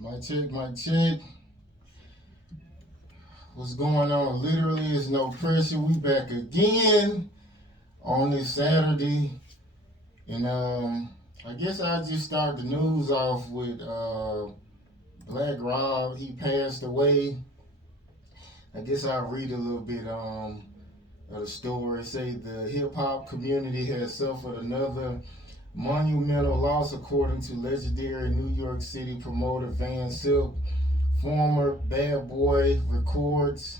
My chick, my chick. What's going on? Literally, is no pressure. We back again on this Saturday, and I guess I just start the news off with Black Rob. He passed away. I guess I'll read a little bit of the story. It say the hip hop community has suffered another monumental loss, according to legendary New York City promoter Van Silk. Former Bad Boy Records.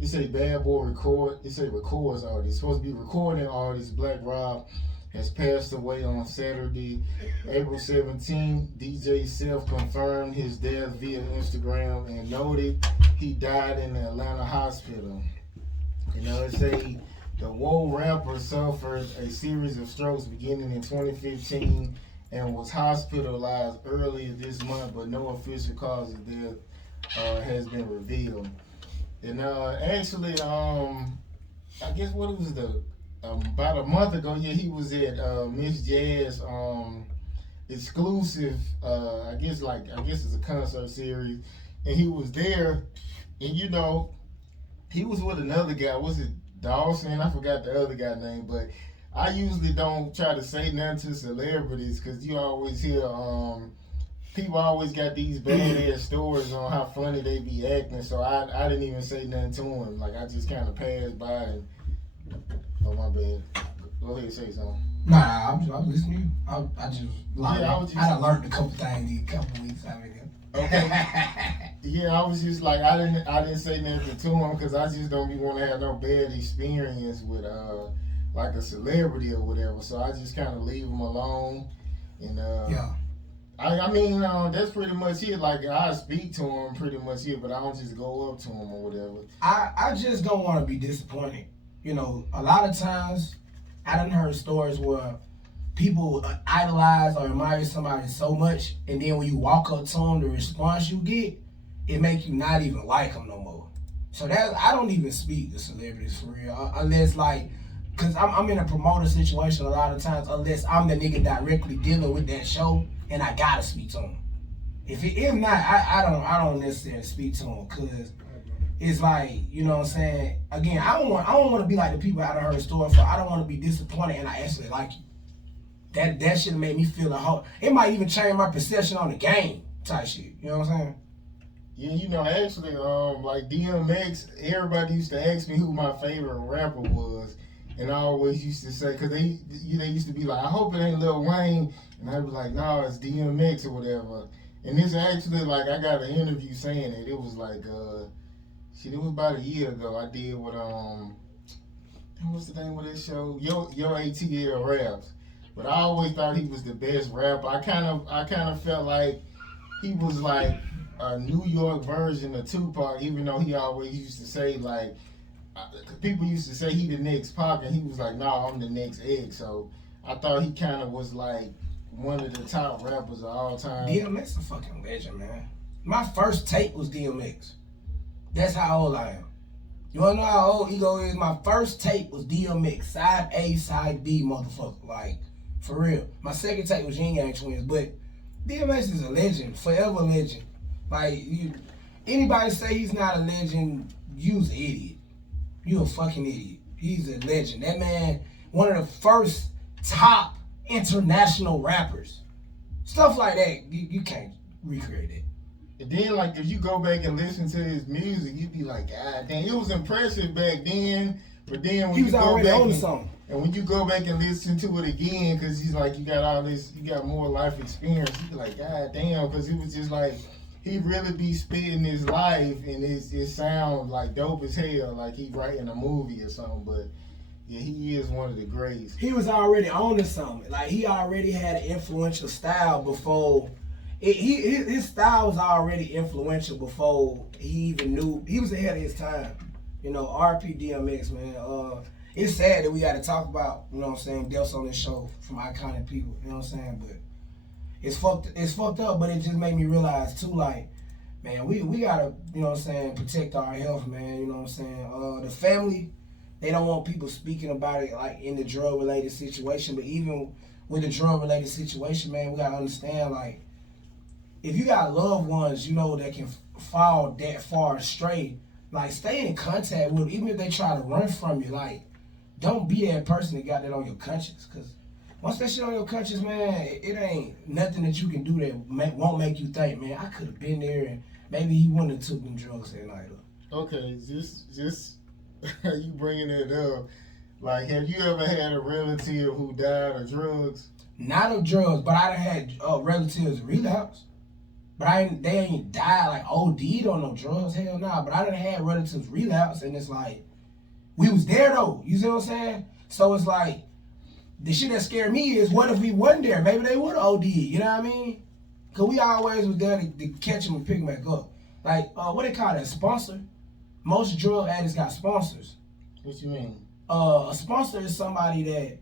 It say Bad Boy Record. It say records artist. Supposed to be recording artist Black Rob has passed away on Saturday, April 17th. DJ Self confirmed his death via Instagram and noted he died in the Atlanta hospital. It say the Whoa rapper suffered a series of strokes beginning in 2015 and was hospitalized earlier this month, but no official cause of death has been revealed. And actually, I guess what it was about a month ago, yeah, he was at Miss Jazz exclusive. I guess it's a concert series, and he was there, and he was with another guy. Was it Dawson? I forgot the other guy's name, but I usually don't try to say nothing to celebrities because you always hear people always got these bad ass stories on how funny they be acting. So I didn't even say nothing to him. Like I just kind of passed by and oh my bad. Go ahead and say something. Nah, I'm listening to you. I just learned. Yeah, I done learned a couple things these couple weeks out of here. Okay. Yeah, I was just like I didn't say nothing to him because I just don't be want to have no bad experience with like a celebrity or whatever. So I just kind of leave them alone. And Yeah. I mean, that's pretty much it. Like I speak to him pretty much it, but I don't just go up to him or whatever. I just don't want to be disappointed. You know, a lot of times I done heard stories where people idolize or admire somebody so much, and then when you walk up to them, the response you get, it make you not even like them no more. So that I don't even speak to celebrities for real, unless like, cause I'm in a promoter situation a lot of times, unless I'm the nigga directly dealing with that show and I gotta speak to them. If not, I don't necessarily speak to them because it's like, you know what I'm saying. Again, I don't want to be like the people I done heard stories for. I don't want to be disappointed and I actually like you. That should make me feel a whole. It might even change my perception on the game type shit. You know what I'm saying? Yeah, actually, like DMX, everybody used to ask me who my favorite rapper was, and I always used to say, cause they used to be like, I hope it ain't Lil Wayne, and I'd be like, no, it's DMX or whatever. And it's actually like I got an interview saying it. It was like, shit, it was about a year ago. I did with what's the name of that show? Yo ATL Raps. But I always thought he was the best rapper. I kind of felt like he was like a New York version of Tupac, even though he always used to say like people used to say he the next Pac, and he was like, "No, I'm the next Egg." So I thought he kind of was like one of the top rappers of all time. DMX a fucking legend, man. My first tape was DMX. That's how old I am. You wanna know how old Ego is? My first tape was DMX, side A, side B, motherfucker. Like, for real. My second tape was Yin Yang Twins, but DMX is a legend, forever legend. Like, anybody say he's not a legend, you's an idiot. You a fucking idiot. He's a legend. That man, one of the first top international rappers. Stuff like that, you can't recreate it. And then, like, if you go back and listen to his music, you'd be like, God damn, it was impressive back then. But then when He was you go already back on the song. and when you go back and listen to it again, because he's like, you got all this, you got more life experience. You be like, God damn, because it was just like he really be spitting his life, and it sounds like dope as hell, like he writing a movie or something. But yeah, he is one of the greats. He was already on to something. Like he already had an influential style before. His style was already influential before he even knew. He was ahead of his time. You know, RP DMX, man. It's sad that we got to talk about, you know what I'm saying, deaths on this show from iconic people. You know what I'm saying? But it's fucked up, but it just made me realize too, like, man, we gotta, you know what I'm saying, protect our health, man. You know what I'm saying? The family, they don't want people speaking about it like in the drug related situation, but even with the drug related situation, man, we gotta understand, like, if you got loved ones, you know, that can fall that far astray, like stay in contact with them, even if they try to run from you. Like, don't be that person that got that on your conscience, cause once that shit on your conscience, man, it ain't nothing that you can do that won't make you think, man, I could have been there and maybe he wouldn't have took them drugs that night. Okay, just you bringing it up. Like, have you ever had a relative who died of drugs? Not of drugs, but I done had relatives relapse. But they ain't died like OD'd on no drugs, hell nah. But I done had relatives relapse, and it's like, we was there though, you see what I'm saying? So it's like, the shit that scared me is, what if we wasn't there? Maybe they would have OD'd, you know what I mean? Cause we always was there to catch them and pick them back up. Like, what they call that, sponsor? Most drug addicts got sponsors. What you mean? A sponsor is somebody that,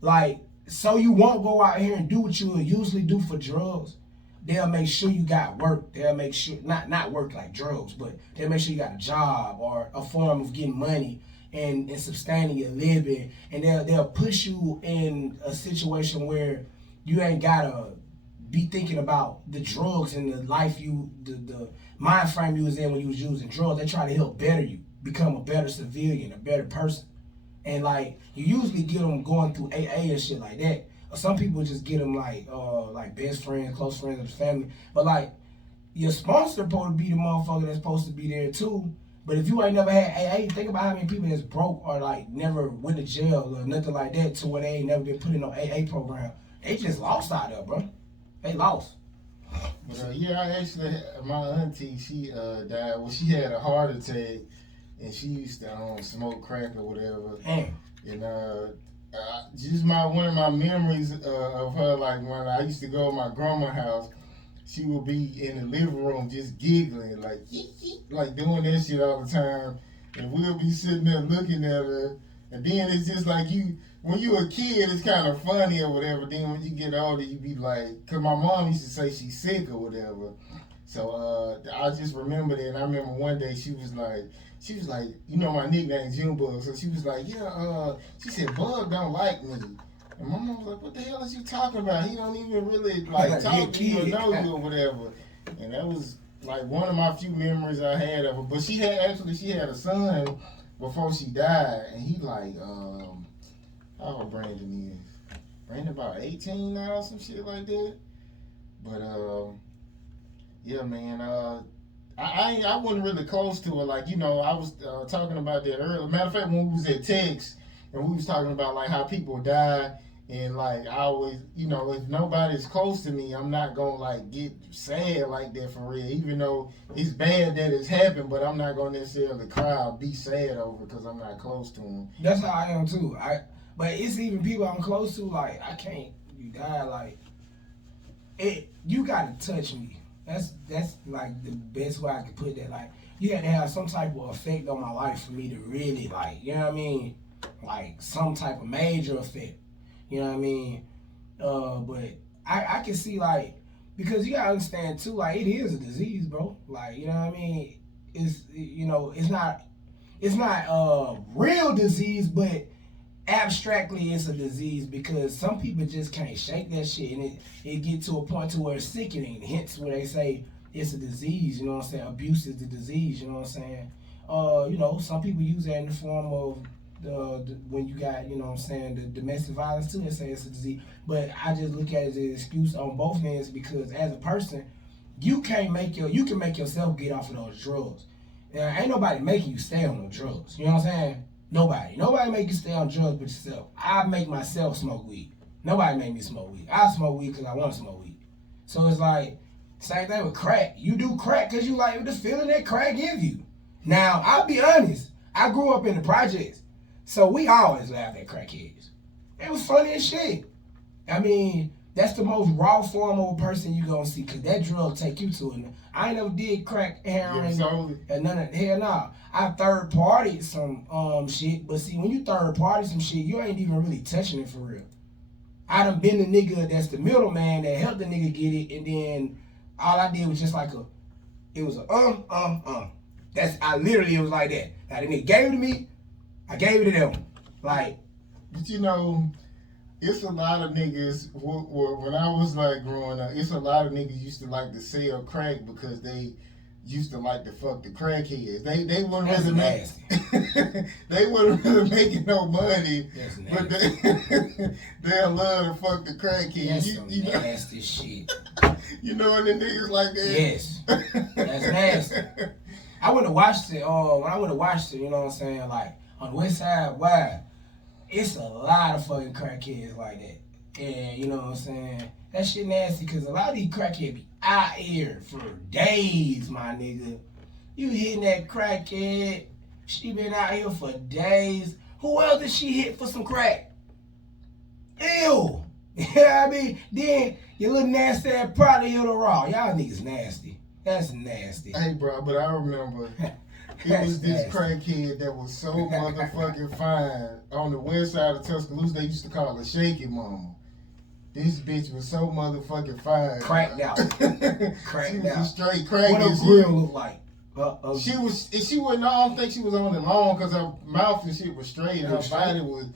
like, so you won't go out here and do what you would usually do for drugs. They'll make sure you got work. They'll make sure, not work like drugs, but they'll make sure you got a job or a form of getting money and sustaining your living. And they'll push you in a situation where you ain't gotta be thinking about the drugs and the life the mind frame you was in when you was using drugs. They try to help better you, become a better civilian, a better person. And like, you usually get them going through AA and shit like that. Or some people just get them like best friends, close friends of the family. But like, your sponsor supposed to be the motherfucker that's supposed to be there too. But if you ain't never had AA, think about how many people that's broke or like never went to jail or nothing like that to where they ain't never been put in no AA program. They just lost out there, bro. They lost. But yeah, I actually, my auntie, she died. Well, she had a heart attack, and she used to smoke crack or whatever. Damn. And just one of my memories of her, like when I used to go to my grandma's house, she would be in the living room just giggling, like like doing that shit all the time, and we'll be sitting there looking at her, and then it's just like when you a kid, it's kind of funny or whatever. Then when you get older, you be like, cause my mom used to say she's sick or whatever. So I just remember that. And I remember one day she was like, you know my nickname's June Bug. So she was like, yeah, she said, Bug don't like me. And my mom was like, what the hell is you talking about? He don't even really like talk to you or know you or whatever. And that was like one of my few memories I had of her. But she had a son before she died, and he like, how old Brandon is? Brandon about 18 now, some shit like that. But yeah, man. I wasn't really close to her. Like, you know, I was talking about that earlier. Matter of fact, when we was at Tex and we was talking about like how people die, and like I always, you know, if nobody's close to me, I'm not gonna like get sad like that for real. Even though it's bad that it's happened, but I'm not gonna necessarily cry or be sad over because I'm not close to them. That's how I am too. But it's even people I'm close to. Like, I can't. You die like it. You gotta touch me. That's like the best way I could put that. Like, you had to have some type of effect on my life for me to really, like, you know what I mean? Like, some type of major effect. You know what I mean? But I can see, like, because you gotta understand too, like, it is a disease, bro. Like, you know what I mean? It's, you know, it's not a real disease, but abstractly it's a disease because some people just can't shake that shit, and it get to a point to where it's sickening. Hence where they say it's a disease, you know what I'm saying? Abuse is the disease, you know what I'm saying? You know, some people use that in the form of when you got, you know what I'm saying, the domestic violence too, they say it's a disease. But I just look at it as an excuse on both ends, because as a person, you can make yourself get off of those drugs. Now, ain't nobody making you stay on those drugs, you know what I'm saying? Nobody make you stay on drugs but yourself. I make myself smoke weed. Nobody make me smoke weed. I smoke weed because I want to smoke weed. So it's like, same thing with crack. You do crack because you like the feeling that crack gives you. Now, I'll be honest. I grew up in the projects, so we always laughed at crackheads. It was funny as shit. I mean, that's the most raw form of a person you gonna see, because that drug take you to it. I ain't never did crack, heroin, and none of that. Hell no. I third party some shit, but see, when you third party some shit, you ain't even really touching it for real. I done been the nigga that's the middleman that helped the nigga get it, and then all I did was just like it was it was like that. Now the nigga gave it to me, I gave it to them. Like, but you know, it's a lot of niggas. When I was like growing up, it's a lot of niggas used to like to sell crack because they used to like to fuck the crackheads. They weren't That's really nasty. they weren't really making no money, That's but nasty. they love to fuck the crackheads. That's some nasty shit. You know what the niggas like that? Yes. That's nasty. I would have watched it. When I would have watched it, you know what I'm saying? Like on the West Side, why? It's a lot of fucking crackheads like that. And you know what I'm saying? That shit nasty because a lot of these crackheads be out here for days, my nigga. You hitting that crackhead, she been out here for days. Who else did she hit for some crack? Ew. You know what I mean? Then your little nasty ass probably hit her raw. Y'all niggas nasty. That's nasty. Hey, bro, but I remember it was this crackhead that was so motherfucking fine on the west side of Tuscaloosa. They used to call her Shaky Mama. This bitch was so motherfucking fine. Cracked out. She was a straight crack. What her grill look like? She wasn't. I don't think she was on it long because her mouth and shit was straight. And her body was.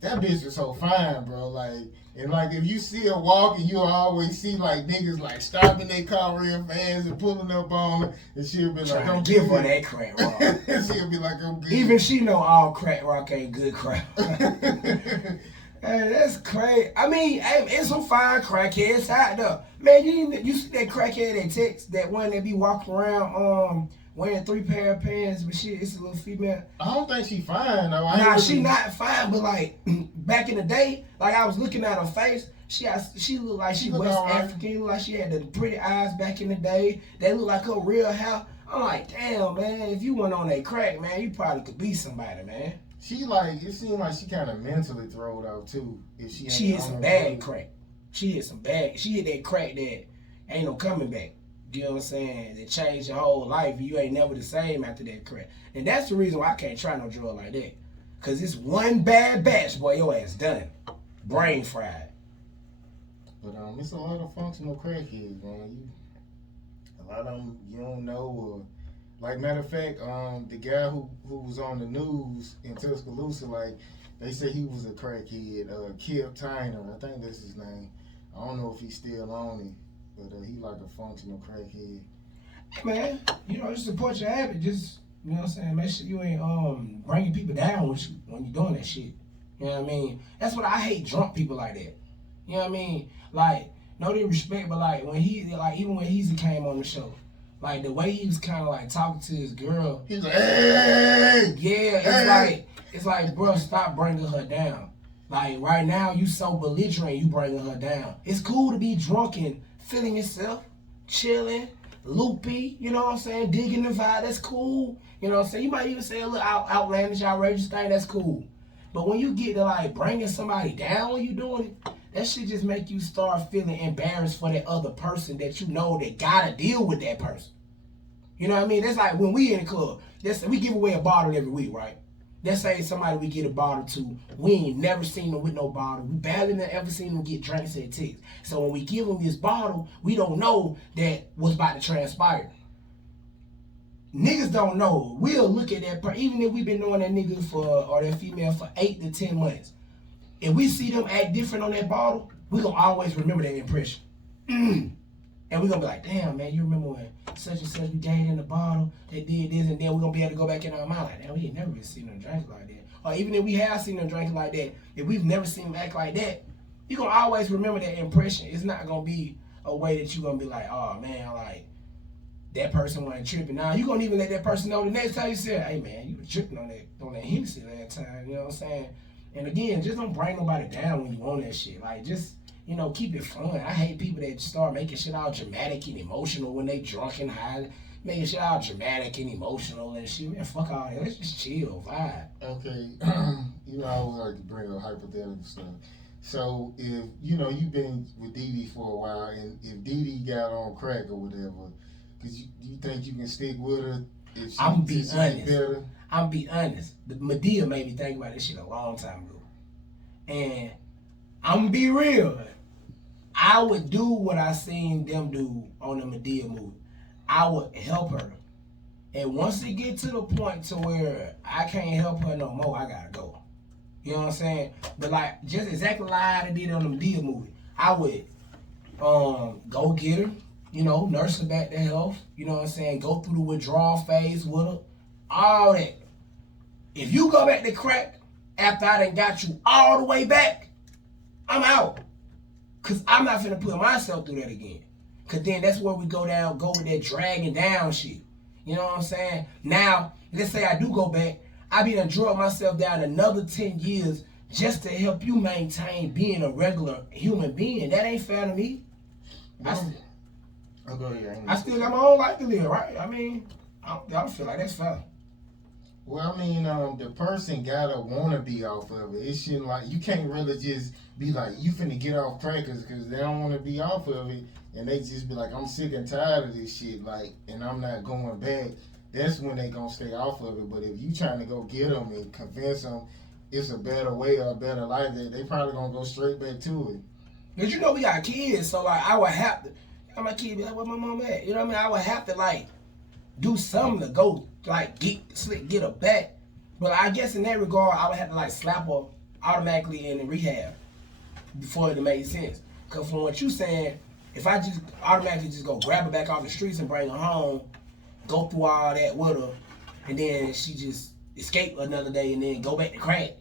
That bitch was so fine, bro. Like, and like if you see her walking, you'll always see like niggas like stopping their car real fast and pulling up on her, and she'll be like, "I'm give her that crack rock." She'll be like, "I'm good." Even she know all crack rock ain't good crack. Hey, that's crazy. I mean, hey, it's some fine crackheads out there. Man, you see that crackhead that text, that one that be walking around wearing 3 pair of pants, but shit, it's a little female. I don't think she fine though. Nah, she not fine, but like back in the day, like I was looking at her face, she looked like she West African, looked like she had the pretty eyes back in the day. They look like her real hair. I'm like, damn, man, if you went on that crack, man, you probably could be somebody, man. She like, it seemed like she kind of mentally throwed out too. If she hit some bad crack. She hit that crack that ain't no coming back. You know what I'm saying? That changed your whole life. You ain't never the same after that crack. And that's the reason why I can't try no drug like that. Cause it's one bad batch, boy, your ass done. Brain fried. But it's a lot of functional crackheads, man. A lot of them you don't know, or like matter of fact, the guy who was on the news in Tuscaloosa, like they say he was a crackhead, Kip Tyner, I think that's his name. I don't know if he's still on it, but he like a functional crackhead. Hey man, just support your habit. Just you know what I'm saying. Make sure you ain't bringing people down when you're doing that shit. You know what I mean? That's what I hate. Drunk people like that. You know what I mean? Like no disrespect, but like even when Heezy came on the show. Like the way he was kind of like talking to his girl. He's like, hey! Yeah, it's like, bro, stop bringing her down. Like right now, you so belligerent, you bringing her down. It's cool to be drunk and feeling yourself, chilling, loopy. You know what I'm saying? Digging the vibe. That's cool. You know what I'm saying? You might even say a little outlandish, outrageous thing. That's cool. But when you get to like bringing somebody down when you doing it, that shit just make you start feeling embarrassed for that other person that you know that gotta deal with that person. You know what I mean? That's like when we in the club. We give away a bottle every week, right? Let's say somebody we get a bottle to, we ain't never seen them with no bottle. We barely ever seen them get drinks at Ticks. So when we give them this bottle, we don't know that what's about to transpire. Niggas don't know. We'll look at that, even if we've been knowing that nigga or that female for 8 to 10 months. If we see them act different on that bottle, we gonna always remember that impression. And we're gonna be like, damn, man, you remember when such and such we gave in the bottle, they did this, and then we're gonna be able to go back in our mind like, damn, we ain't never been seen them drink like that. Or even if we have seen them drink like that, if we've never seen them act like that, you're gonna always remember that impression. It's not gonna be a way that you're gonna be like, oh man, like that person wasn't tripping. Now you're gonna even let that person know the next time you say, hey man, you were tripping on that Hennessy last time, you know what I'm saying? And again, just don't bring nobody down when you on that shit. Like just keep it fun. I hate people that start making shit all dramatic and emotional when they drunk and high. Making shit all dramatic and emotional and shit. Man, fuck all that. Let's just chill, vibe. Okay. I always like to bring up hypothetical stuff. So if, you've been with Dee Dee for a while, and if Dee Dee got on crack or whatever, you think you can stick with her if she I'm be honest. Better? I'm be honest. The Madea made me think about this shit a long time ago. And I'm gonna be real. I would do what I seen them do on the Madea movie. I would help her. And once it get to the point to where I can't help her no more, I gotta go. You know what I'm saying? But like just exactly like how they did on them deal movie. I would go get her, nurse her back to health, you know what I'm saying? Go through the withdrawal phase with her. All that. If you go back to crack after I done got you all the way back, I'm out. Cause I'm not finna put myself through that again. Cause then that's where we go with that dragging down shit. You know what I'm saying? Now, let's say I do go back, I be done drug myself down another 10 years just to help you maintain being a regular human being. That ain't fair to me. I still got my own life to live, right? I mean, I don't feel like that's fair. Well, I mean, the person gotta wanna be off of it. It shouldn't like you can't really just be like you finna get off crackers because they don't want to be off of it, and they just be like I'm sick and tired of this shit, like, and I'm not going back. That's when they gonna stay off of it. But if you trying to go get them and convince them it's a better way or a better life, they probably gonna go straight back to it. But we got kids, so like I would have to. My kid be like, "Where my mom at?" You know what I mean? I would have to like do something to go like get her back. But I guess in that regard, I would have to like slap her automatically in the rehab before it made sense. Cause from what you saying, if I just automatically just go grab her back off the streets and bring her home, go through all that with her, and then she just escape another day and then go back to crack,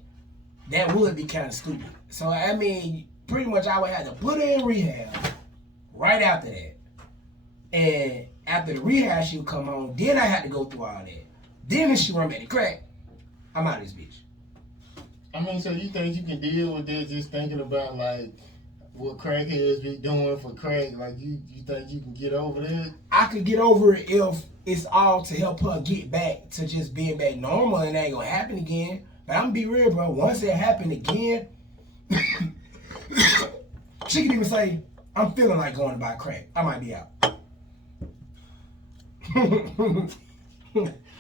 that would be kind of stupid. So I mean, pretty much I would have to put her in rehab right after that. And after the rehab, she would come home. Then I had to go through all that. Then if she run back to crack, I'm out of this bitch. I mean, so you think you can deal with that just thinking about like what crackheads be doing for crack? Like you think you can get over that? I could get over it if it's all to help her get back to just being back normal and it ain't gonna happen again. But I'm gonna be real, bro. Once it happened again, she can even say, I'm feeling like going to buy crack. I might be out.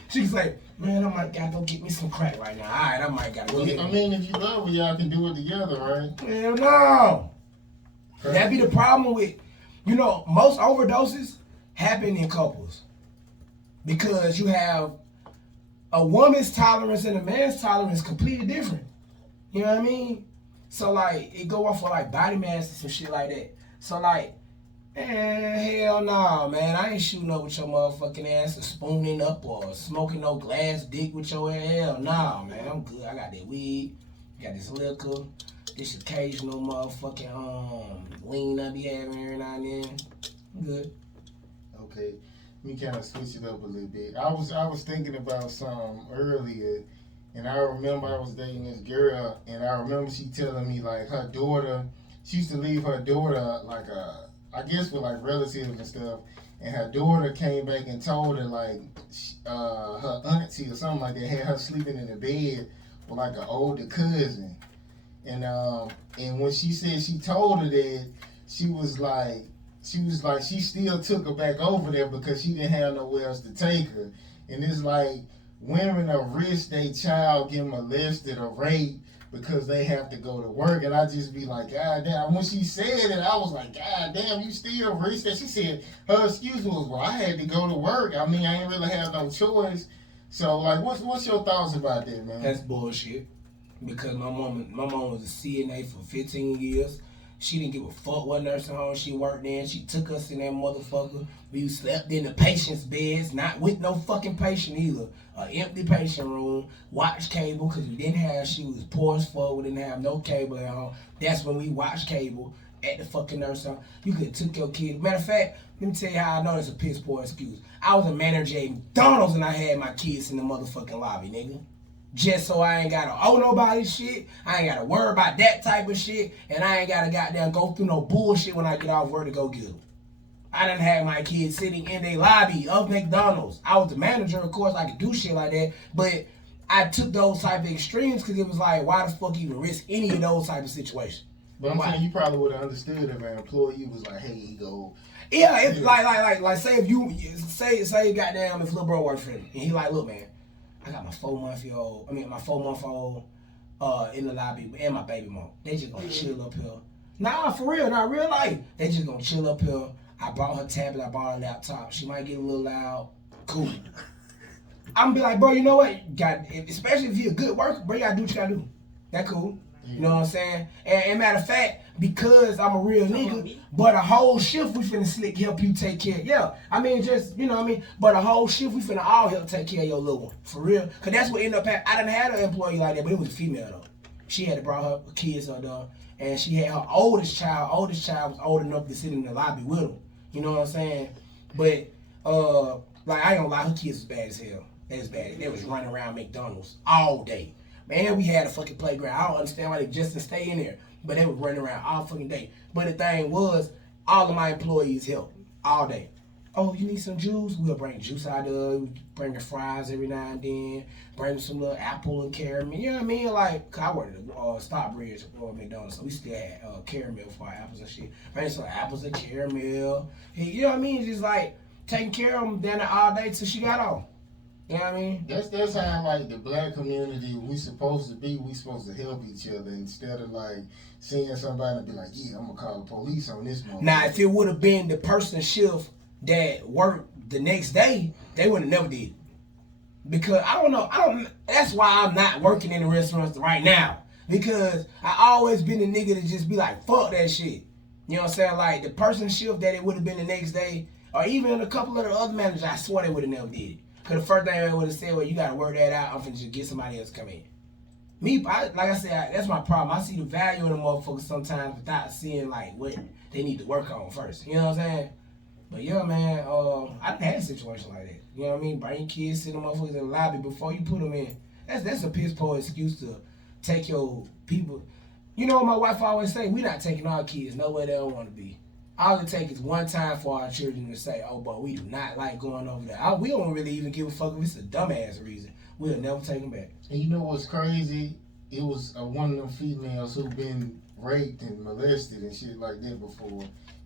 She can say, man, I might gotta go get me some crack right now. All right, I might gotta go get I mean, if you love her, y'all can do it together, right? Hell no. That be the problem with, most overdoses happen in couples. Because you have a woman's tolerance and a man's tolerance completely different. You know what I mean? So, like, it go off for, like, body mass and some shit like that. So, like, hell no, man. I ain't shooting up with your motherfucking ass or spooning up or smoking no glass dick with your ass. Hell no, man. I'm good. I got that weed. Got this liquor. This occasional motherfucking lean I be having every now and then. I'm good. Okay. Let me kind of switch it up a little bit. I was thinking about something earlier, and I remember I was dating this girl, and I remember she telling me like her daughter, she used to leave her daughter like I guess with like relatives and stuff, and her daughter came back and told her like her auntie or something like that had her sleeping in the bed with like an older cousin, and when she said she told her that, she was like she still took her back over there because she didn't have nowhere else to take her, and it's like women are risk their child getting molested or raped because they have to go to work, and I just be like, God damn. When she said it, I was like, God damn, you still risk that. She said her excuse was, well, I had to go to work. I mean, I ain't really have no choice. So, like, what's your thoughts about that, man? That's bullshit. Because my mom was a CNA for 15 years. She didn't give a fuck what nursing home she worked in. She took us in that motherfucker. We slept in the patient's beds, not with no fucking patient either. An empty patient room, watch cable, because she was poor as fuck. We didn't have no cable at home. That's when we watched cable at the fucking nursing home. You could have took your kid. Matter of fact, let me tell you how I know it's a piss poor excuse. I was a manager at McDonald's and I had my kids in the motherfucking lobby, nigga. Just so I ain't gotta owe nobody shit. I ain't gotta worry about that type of shit. And I ain't gotta goddamn go through no bullshit when I get off work to go get them. I done had my kids sitting in the lobby of McDonald's. I was the manager, of course, I could do shit like that. But I took those type of extremes because it was like, why the fuck even risk any of those type of situations? But I'm saying you probably would have understood if an employee was like, hey, he go. Yeah, if, like say if you, say goddamn if little bro worked for me. And he like, look, man, I got my 4-month-old in the lobby and my baby mom. They just gonna chill up here. Nah, for real, not real life. They just gonna chill up here. I bought her tablet, I bought her laptop. She might get a little loud. Cool. I'm gonna be like, bro, you know what? Especially if you're a good worker, bro, you gotta do what you gotta do. That cool. Yeah. You know what I'm saying? And matter of fact, because I'm a real nigga, but a whole shift we finna slick help you take care. Yeah, I mean just you know what I mean. But a whole shift we finna all help take care of your little one for real. Cause that's what ended up happening. I done had an employee like that, but it was a female though. She had to brought her kids up there, and she had her oldest child. Oldest child was old enough to sit in the lobby with him. You know what I'm saying? But like I ain't gonna lie, her kids was bad as hell. They was bad. They was running around McDonald's all day. Man, we had a fucking playground. I don't understand why they just didn't stay in there. But they were running around all fucking day. But the thing was, all of my employees helped all day. Oh, you need some juice? We'll bring juice out of it. Bring the fries every now and then. Bring some little apple and caramel. You know what I mean? Like, cause I worked at Stockbridge or McDonald's, so we still had caramel for our apples and shit. Bring some apples and caramel. You know what I mean? Just like taking care of them down there all day till she got off. You know what I mean? That's how like the black community we supposed to be. We supposed to help each other instead of like seeing somebody and be like, yeah, I'm gonna call the police on this moment. Now, if it would have been the person shift that worked the next day, they would have never did it. Because I don't know. That's why I'm not working in the restaurants right now. Because I always been the nigga to just be like, fuck that shit. You know what I'm saying? Like the person shift that it would have been the next day, or even a couple of the other managers, I swear they would have never did it. Because the first thing they would have said, well, you got to work that out. I'm finna just get somebody else to come in. Like I said, that's my problem. I see the value in the motherfuckers sometimes without seeing like what they need to work on first. You know what I'm saying? But yeah, man, I done had a situation like that. You know what I mean? Bring your kids, sit them motherfuckers in the lobby before you put them in. That's a piss poor excuse to take your people. You know what my wife always say? We not taking our kids nowhere they don't want to be. All it takes is one time for our children to say, oh, but we do not like going over there. We don't really even give a fuck if it's a dumbass reason. We'll never take them back. And you know what's crazy? It was one of them females who been raped and molested and shit like that before.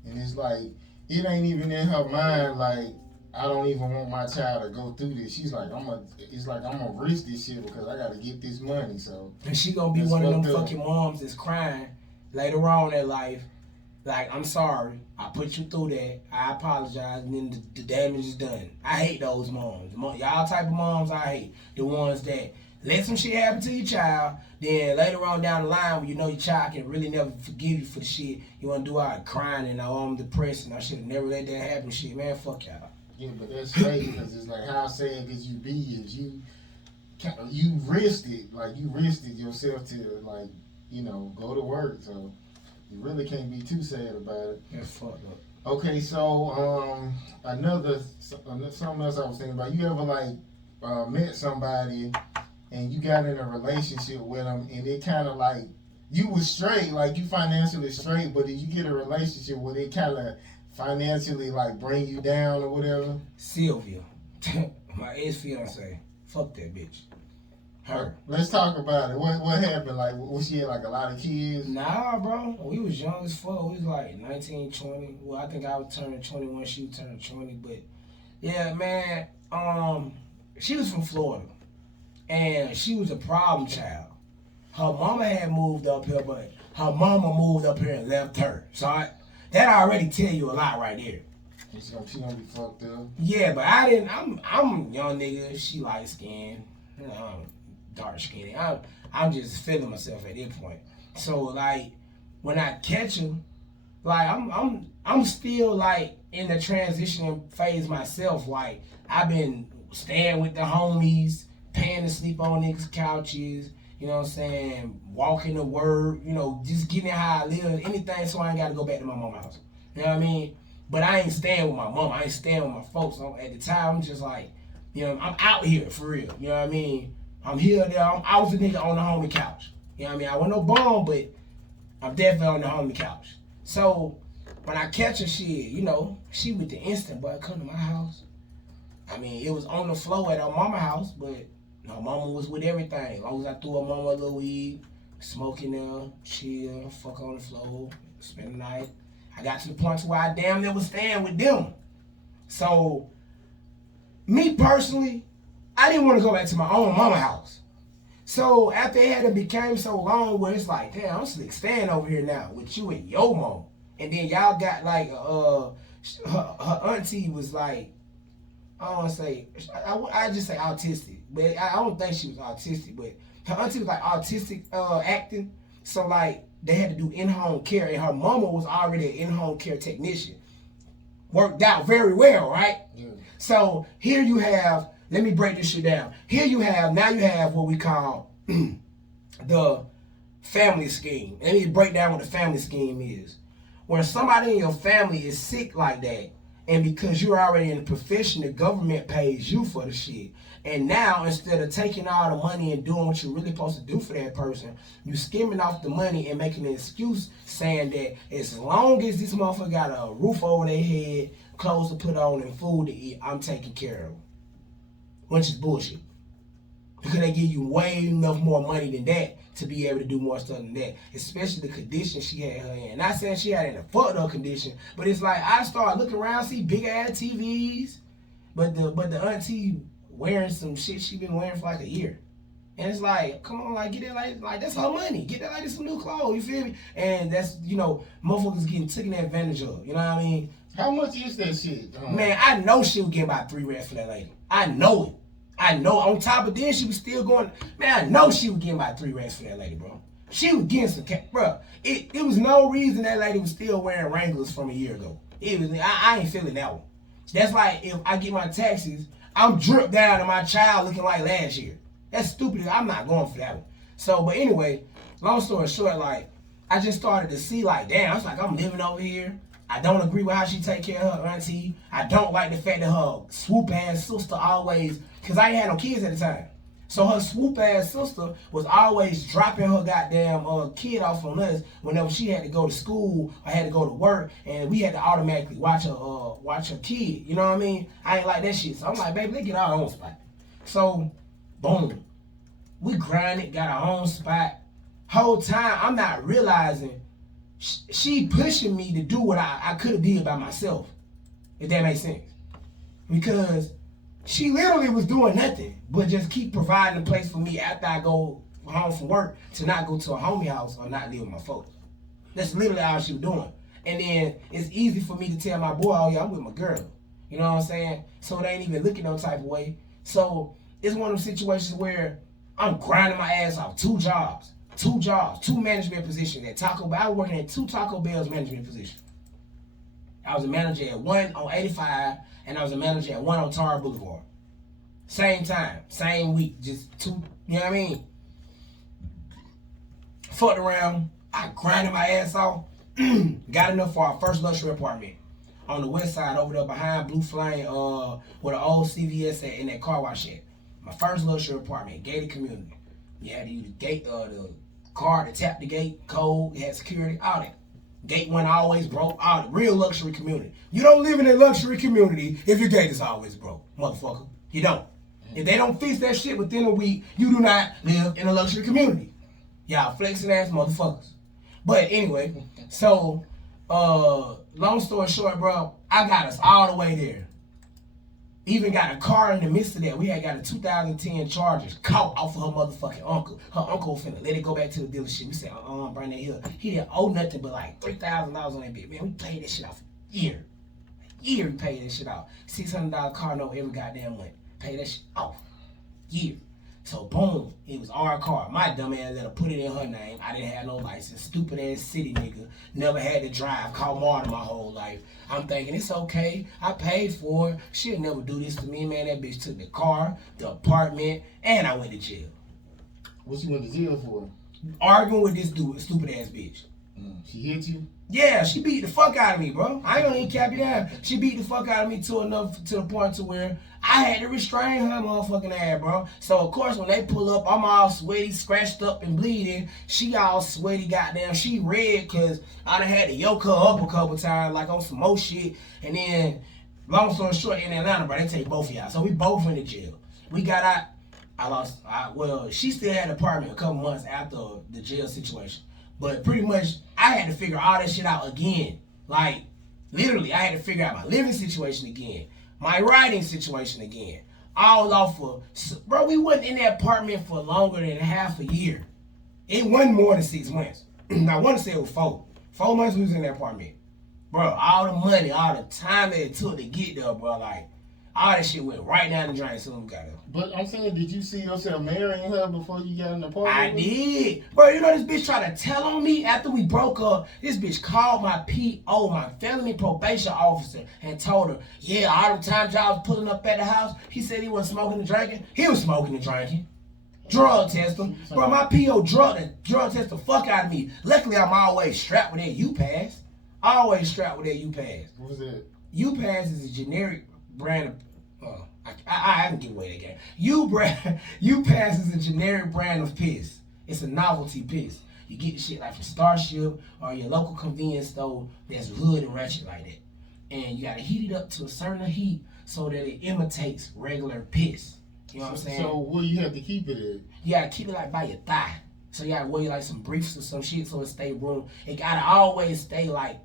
And it's like, it ain't even in her mind, like, I don't even want my child to go through this. She's like, I'm gonna risk this shit because I gotta get this money. So and she gonna be one of them fucking moms that's crying later on in life. Like, I'm sorry, I put you through that. I apologize, and then the damage is done. I hate those moms. Y'all type of moms I hate. The ones that let some shit happen to your child, then later on down the line when you know your child can really never forgive you for the shit, you want to do all the crying and I'm depressed and I should have never let that happen shit. Man, fuck y'all. Yeah, but that's crazy because it's like how sad could you be if you risked it. Like, you risked it yourself to, like, you know, go to work. So you really can't be too sad about it. That's fucked up. Okay, so something else I was thinking about. You ever like met somebody and you got in a relationship with them and it kind of like you was straight, like you financially straight, but did you get a relationship where they kind of financially like bring you down or whatever? Sylvia, my ex-fiance, fuck that bitch. Her. Let's talk about it. What happened? Like, was she had like a lot of kids? Nah, bro. We was young as fuck. We was like 19, 20. Well, I think I was turning 21. She was turning 20. But yeah, man. She was from Florida, and she was a problem child. Her mama had moved up here, but her mama moved up here and left her. So that already tell you a lot right there. She gonna be fucked up. Yeah, but I didn't. I'm a young nigga. She light skinned. You know, dark skinned. I'm just feeling myself at that point. So like when I catch her, like I'm still like in the transition phase myself. Like I've been staying with the homies, paying to sleep on niggas' couches. You know what I'm saying? Walking to work. You know, just getting how I live. Anything so I ain't got to go back to my mama's house. You know what I mean? But I ain't staying with my mom. I ain't staying with my folks. At the time, I'm just like, you know, I'm out here for real. You know what I mean? I'm here, there. I was a nigga on the homie couch. You know what I mean? I wasn't no bum, but I'm definitely on the homie couch. So when I catch her shit, you know, she with the instant, boy, come to my house. I mean, it was on the floor at her mama house, but her mama was with everything. As long as I threw her mama a little weed, smoking there, chill, fuck on the floor, spend the night. I got to the point where I damn near was staying with them. So, me personally, I didn't want to go back to my own mama house. So, after it had became so long where it's like, damn, I'm slick staying over here now with you and your mom. And then y'all got like, her auntie was like, I don't want to say, I just say autistic. But I don't think she was autistic, but Her auntie was like autistic acting. So like they had to do in-home care, and her mama was already an in-home care technician. Worked out very well, right? Yeah. So here you have, let me break this shit down. Here you have, now you have what we call the family scheme. Let me break down what the family scheme is. When somebody in your family is sick like that, and because you're already in the profession, the government pays you for the shit. And now, instead of taking all the money and doing what you're really supposed to do for that person, you skimming off the money and making an excuse saying that as long as this motherfucker got a roof over their head, clothes to put on, and food to eat, I'm taking care of them. Which is bullshit. Because they give you way enough more money than that to be able to do more stuff than that. Especially the condition she had her in. Not saying she had in a fucked up condition, but it's like I started looking around, see big ass TVs, but the auntie wearing some shit she been wearing for like a year. And it's like, come on, like get that like that's her money. Get that like some new clothes, you feel me? And that's, you know, motherfuckers getting taken advantage of. You know what I mean? How much is that shit? Man, I know she was getting about 3 racks for that lady. I know it. I know. On top of this, she was still going. Man, I know she was getting about 3 racks for that lady, bro. She was getting some cash, bro. It was no reason that lady was still wearing Wranglers from a year ago. It was. I ain't feeling that one. That's like if I get my taxes, I'm dripped down and my child looking like last year. That's stupid. I'm not going for that one. So, but anyway, long story short, like I just started to see like, damn, it's like I'm living over here. I don't agree with how she take care of her auntie. I don't like the fact that her swoop ass sister always, because I ain't had no kids at the time. So her swoop ass sister was always dropping her goddamn kid off on us whenever she had to go to school or had to go to work, and we had to automatically watch her kid. You know what I mean? I ain't like that shit. So I'm like, baby, let's get our own spot. So, boom. We grinded, got our own spot. Whole time I'm not realizing she pushing me to do what I could have did by myself, if that makes sense. Because she literally was doing nothing but just keep providing a place for me after I go home from work to not go to a homie house or not live with my folks. That's literally all she was doing. And then it's easy for me to tell my boy, oh yeah, I'm with my girl. You know what I'm saying? So they ain't even looking no type of way. So it's one of those situations where I'm grinding my ass off. 2 jobs, 2 management positions at Taco Bell. I was working at 2 Taco Bell's management positions. I was a manager at one on 85, and I was a manager at one on Tar Boulevard. Same time, same week, just 2, you know what I mean? Fucked around, I grinded my ass off, got enough for our first luxury apartment on the west side over there behind Blue Flame, where the old CVS at in that car wash at. My first luxury apartment, gated community. You had to use the gate, the card to tap the gate, code, it had security, all that. Gate wasn't always broke, all the real luxury community. You don't live in a luxury community if your gate is always broke, motherfucker. You don't. If they don't fix that shit within a week, you do not live in a luxury community. Y'all flexing ass motherfuckers. But anyway, so, long story short, bro, I got us all the way there. Even got a car in the midst of that. We had got a 2010 Charger caught off of her motherfucking uncle. Her uncle finna let it go back to the dealership. We said, bring that here. He didn't owe nothing but like $3,000 on that bitch. Man, we paid that shit off a year. We paid that shit off. $600 car note every goddamn month. Paid that shit off. Year. So boom, it was our car. My dumb ass let her put it in her name. I didn't have no license. Stupid ass city nigga. Never had to drive. Called Martin my whole life. I'm thinking it's okay. I paid for it. She'll never do this to me, man. That bitch took the car, the apartment, and I went to jail. What you went to jail for? Arguing with this dude, stupid ass bitch. She hit you? Yeah, she beat the fuck out of me, bro. I ain't gonna even cap you down. She beat the fuck out of me to the point to where I had to restrain her motherfucking ass, bro. So of course when they pull up, I'm all sweaty, scratched up and bleeding. She all sweaty, goddamn. She red cause I done had to yoke her up a couple times, like on some more shit. And then, long story short, in Atlanta, bro, they take both of y'all. So we both went to jail. We got out. Well, she still had an apartment a couple months after the jail situation. But pretty much, I had to figure all that shit out again. Like, literally, I had to figure out my living situation again. My writing situation again. All off of, bro, we wasn't in that apartment for longer than half a year. It wasn't more than 6 months. I want to say it was 4. 4 months we was in that apartment. Bro, all the money, all the time that it took to get there, bro, like, All that shit went right down the drain as soon as we got her. But I'm saying, did you see yourself marrying her before you got in the apartment? I did. Bro, you know this bitch tried to tell on me after we broke up. This bitch called my PO, my felony probation officer, and told her, yeah, all the times y'all was pulling up at the house, he said he wasn't smoking and drinking. He was smoking and drinking. Drug test him. Bro, my PO drug test the fuck out of me. Luckily, I'm always strapped with that U-Pass. Always strapped with that U-Pass. What was that? U-Pass is a generic brand of... I can give away that game. U-Pass is a generic brand of piss. It's a novelty piss. You get the shit like from Starship or your local convenience store that's hood and ratchet like that. And you gotta heat it up to a certain heat so that it imitates regular piss. You know what I'm saying? So where you have to keep it at? You gotta keep it like by your thigh. So you gotta wear like some briefs or some shit so it stay warm. It gotta always stay like,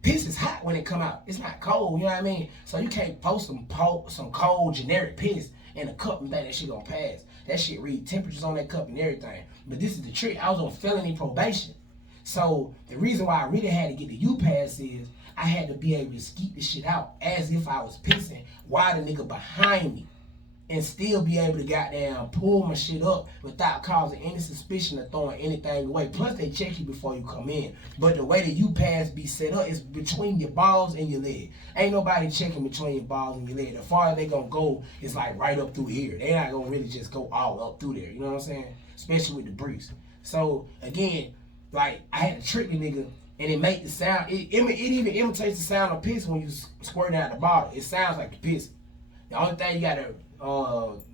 piss is hot when it come out. It's not cold, you know what I mean? So you can't post some cold generic piss in a cup and think that shit gonna pass. That shit read temperatures on that cup and everything. But this is the trick. I was on felony probation. So the reason why I really had to get the U-Pass is I had to be able to skeet the shit out as if I was pissing while the nigga behind me. And still be able to goddamn pull my shit up without causing any suspicion of throwing anything away. Plus, they check you before you come in. But the way the U-Pass be set up is between your balls and your leg. Ain't nobody checking between your balls and your leg. The farther they gonna go is like right up through here. They not gonna really just go all up through there. You know what I'm saying? Especially with the briefs. So, again, like, I had to trick the nigga, and it made the sound. It even imitates the sound of piss when you squirt it out the bottle. It sounds like the piss. The only thing you gotta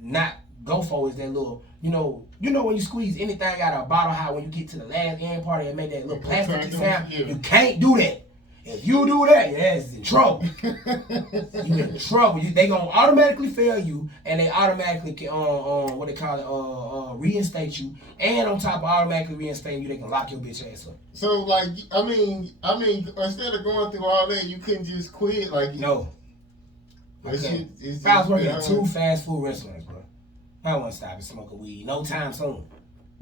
not go for is that little, you know when you squeeze anything out of a bottle, how when you get to the last end part, it make that little plastic sound. Yeah. You can't do that. If you do that, your ass is in trouble. You in trouble. They gonna automatically fail you, and they automatically can what they call it, reinstate you, and on top of automatically reinstating you, they can lock your bitch ass up. So like, I mean, instead of going through all that, you couldn't just quit like. No. Okay. I was working at 2 fast food restaurants, bro. I don't want to stop and smoke a weed no time soon.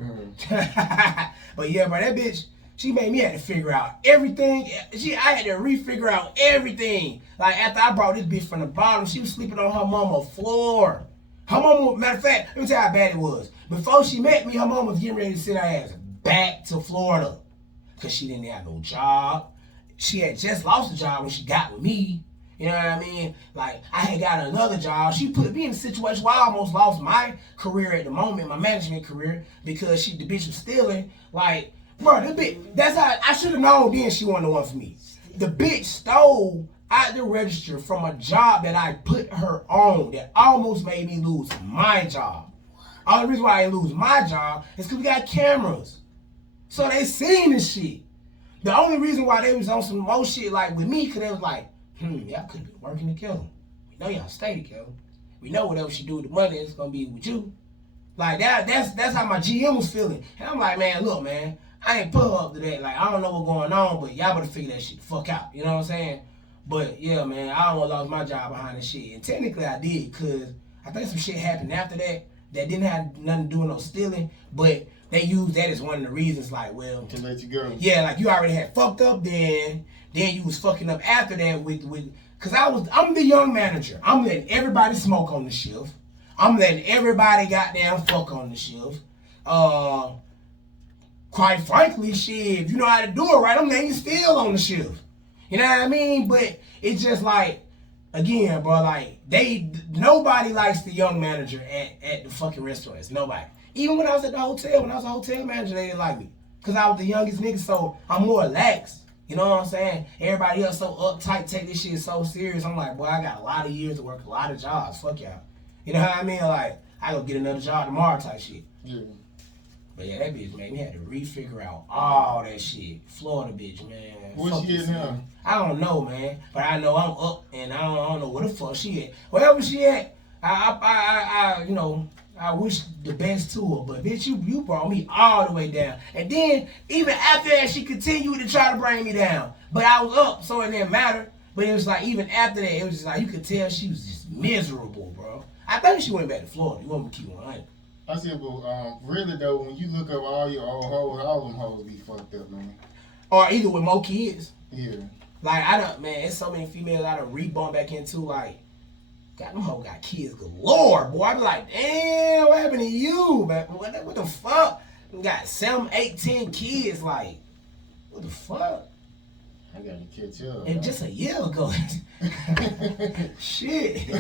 Mm-hmm. But yeah, bro, that bitch, she made me have to figure out everything. I had to refigure out everything. Like after I brought this bitch from the bottom, she was sleeping on her mama floor. Her mama, matter of fact, let me tell you how bad it was. Before she met me, her mama was getting ready to send her ass back to Florida because she didn't have no job. She had just lost a job when she got with me. You know what I mean? Like, I had got another job. She put me in a situation where I almost lost my career at the moment, my management career, because the bitch was stealing. Like, bro, the bitch, that's how, I should have known then she wasn't the one for me. The bitch stole out the register from a job that I put her on that almost made me lose my job. All the reason why I didn't lose my job is because we got cameras. So they seen this shit. The only reason why they was on some more shit like with me, because they was like, y'all could have been working together. We know y'all stay together. We know whatever she do with the money, it's gonna be with you. Like that's how my GM was feeling. And I'm like, man, look, man, I ain't put her up to that. Like, I don't know what's going on, but y'all better figure that shit the fuck out. You know what I'm saying? But yeah, man, I almost lost my job behind this shit. And technically I did, because I think some shit happened after that didn't have nothing to do with no stealing, but they used that as one of the reasons, like, well, to let you go. Yeah, like you already had fucked up then you was fucking up after that with cause I'm the young manager. I'm letting everybody smoke on the shift. I'm letting everybody goddamn fuck on the shift. Quite frankly, shit, if you know how to do it right, I'm letting you steal on the shift. You know what I mean? But it's just like, again, bro, like nobody likes the young manager at the fucking restaurants. Nobody. Even when I was at the hotel, when I was a hotel manager, they didn't like me. Cause I was the youngest nigga, so I'm more relaxed. You know what I'm saying? Everybody else so uptight, take this shit so serious. I'm like, boy, I got a lot of years to work, a lot of jobs. Fuck y'all. You know what I mean? Like, I go get another job tomorrow type shit. Yeah. But yeah, that bitch made me had to refigure out all that shit. Florida bitch, man. Where she is now? I don't know, man. But I know I'm up, and I don't know where the fuck she at. Wherever she at, I wish the best to her, but bitch, you brought me all the way down. And then, even after that, she continued to try to bring me down. But I was up, so it didn't matter. But it was like, even after that, it was just like, you could tell she was just miserable, bro. I think she went back to Florida. You want me to keep 100. I said, but really though, when you look up all your old hoes, all them hoes be fucked up, man. Or either with more kids. Yeah. Like, it's so many females I done reborn back into, like, God, them hoes got kids galore, boy. I be like, damn, what happened to you, man? What the fuck? Them got 7, 8, 10 kids, like, what the fuck? I gotta catch up. And just a year ago. Shit.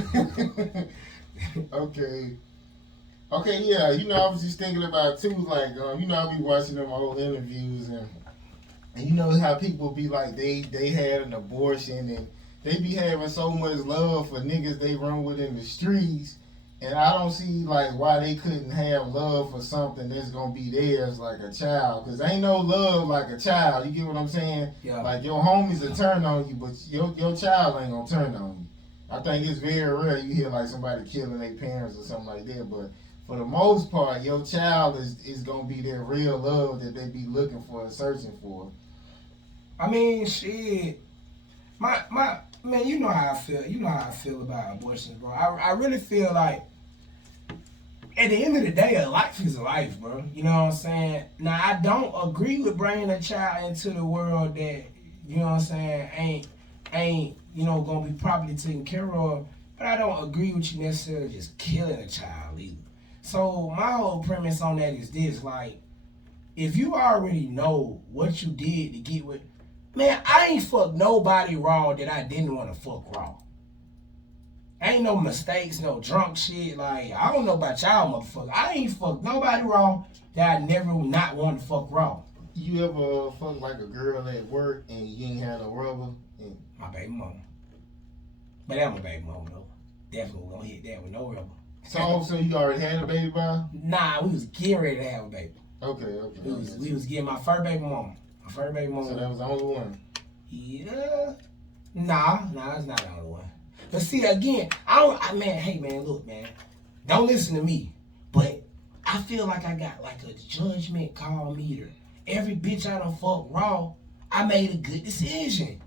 Okay. Okay, yeah, I was just thinking about too, like, I be watching them old interviews and you know how people be like they had an abortion and they be having so much love for niggas they run with in the streets, and I don't see like why they couldn't have love for something that's gonna be theirs like a child, cause ain't no love like a child. You get what I'm saying? Yeah. Like your homies will turn on you, but your child ain't gonna turn on you. I think it's very rare you hear like somebody killing their parents or something like that, but for the most part, your child is gonna be their real love that they be looking for and searching for. I mean, shit. My man, you know how I feel. You know how I feel about abortions, bro. I really feel like at the end of the day, a life is a life, bro. You know what I'm saying? Now, I don't agree with bringing a child into the world that, you know what I'm saying, ain't gonna be properly taken care of. But I don't agree with you necessarily just killing a child either. So my whole premise on that is this: like, if you already know what you did to get with, man, I ain't fucked nobody raw that I didn't want to fuck raw. Ain't no mistakes, no drunk shit. Like, I don't know about y'all motherfuckers. I ain't fucked nobody raw that I never not want to fuck raw. You ever fuck like a girl at work and you ain't had no rubber? And... My baby mama. But that my baby mama though. Definitely gonna hit that with no rubber. So you already had a baby by? Nah, we was getting ready to have a baby. Okay. We was getting my first baby mama. My first baby mama. So that was the only one? Yeah. Nah, it's not the only one. But see, again, hey man, look, man. Don't listen to me. But I feel like I got like a judgment call meter. Every bitch I done fuck raw, I made a good decision.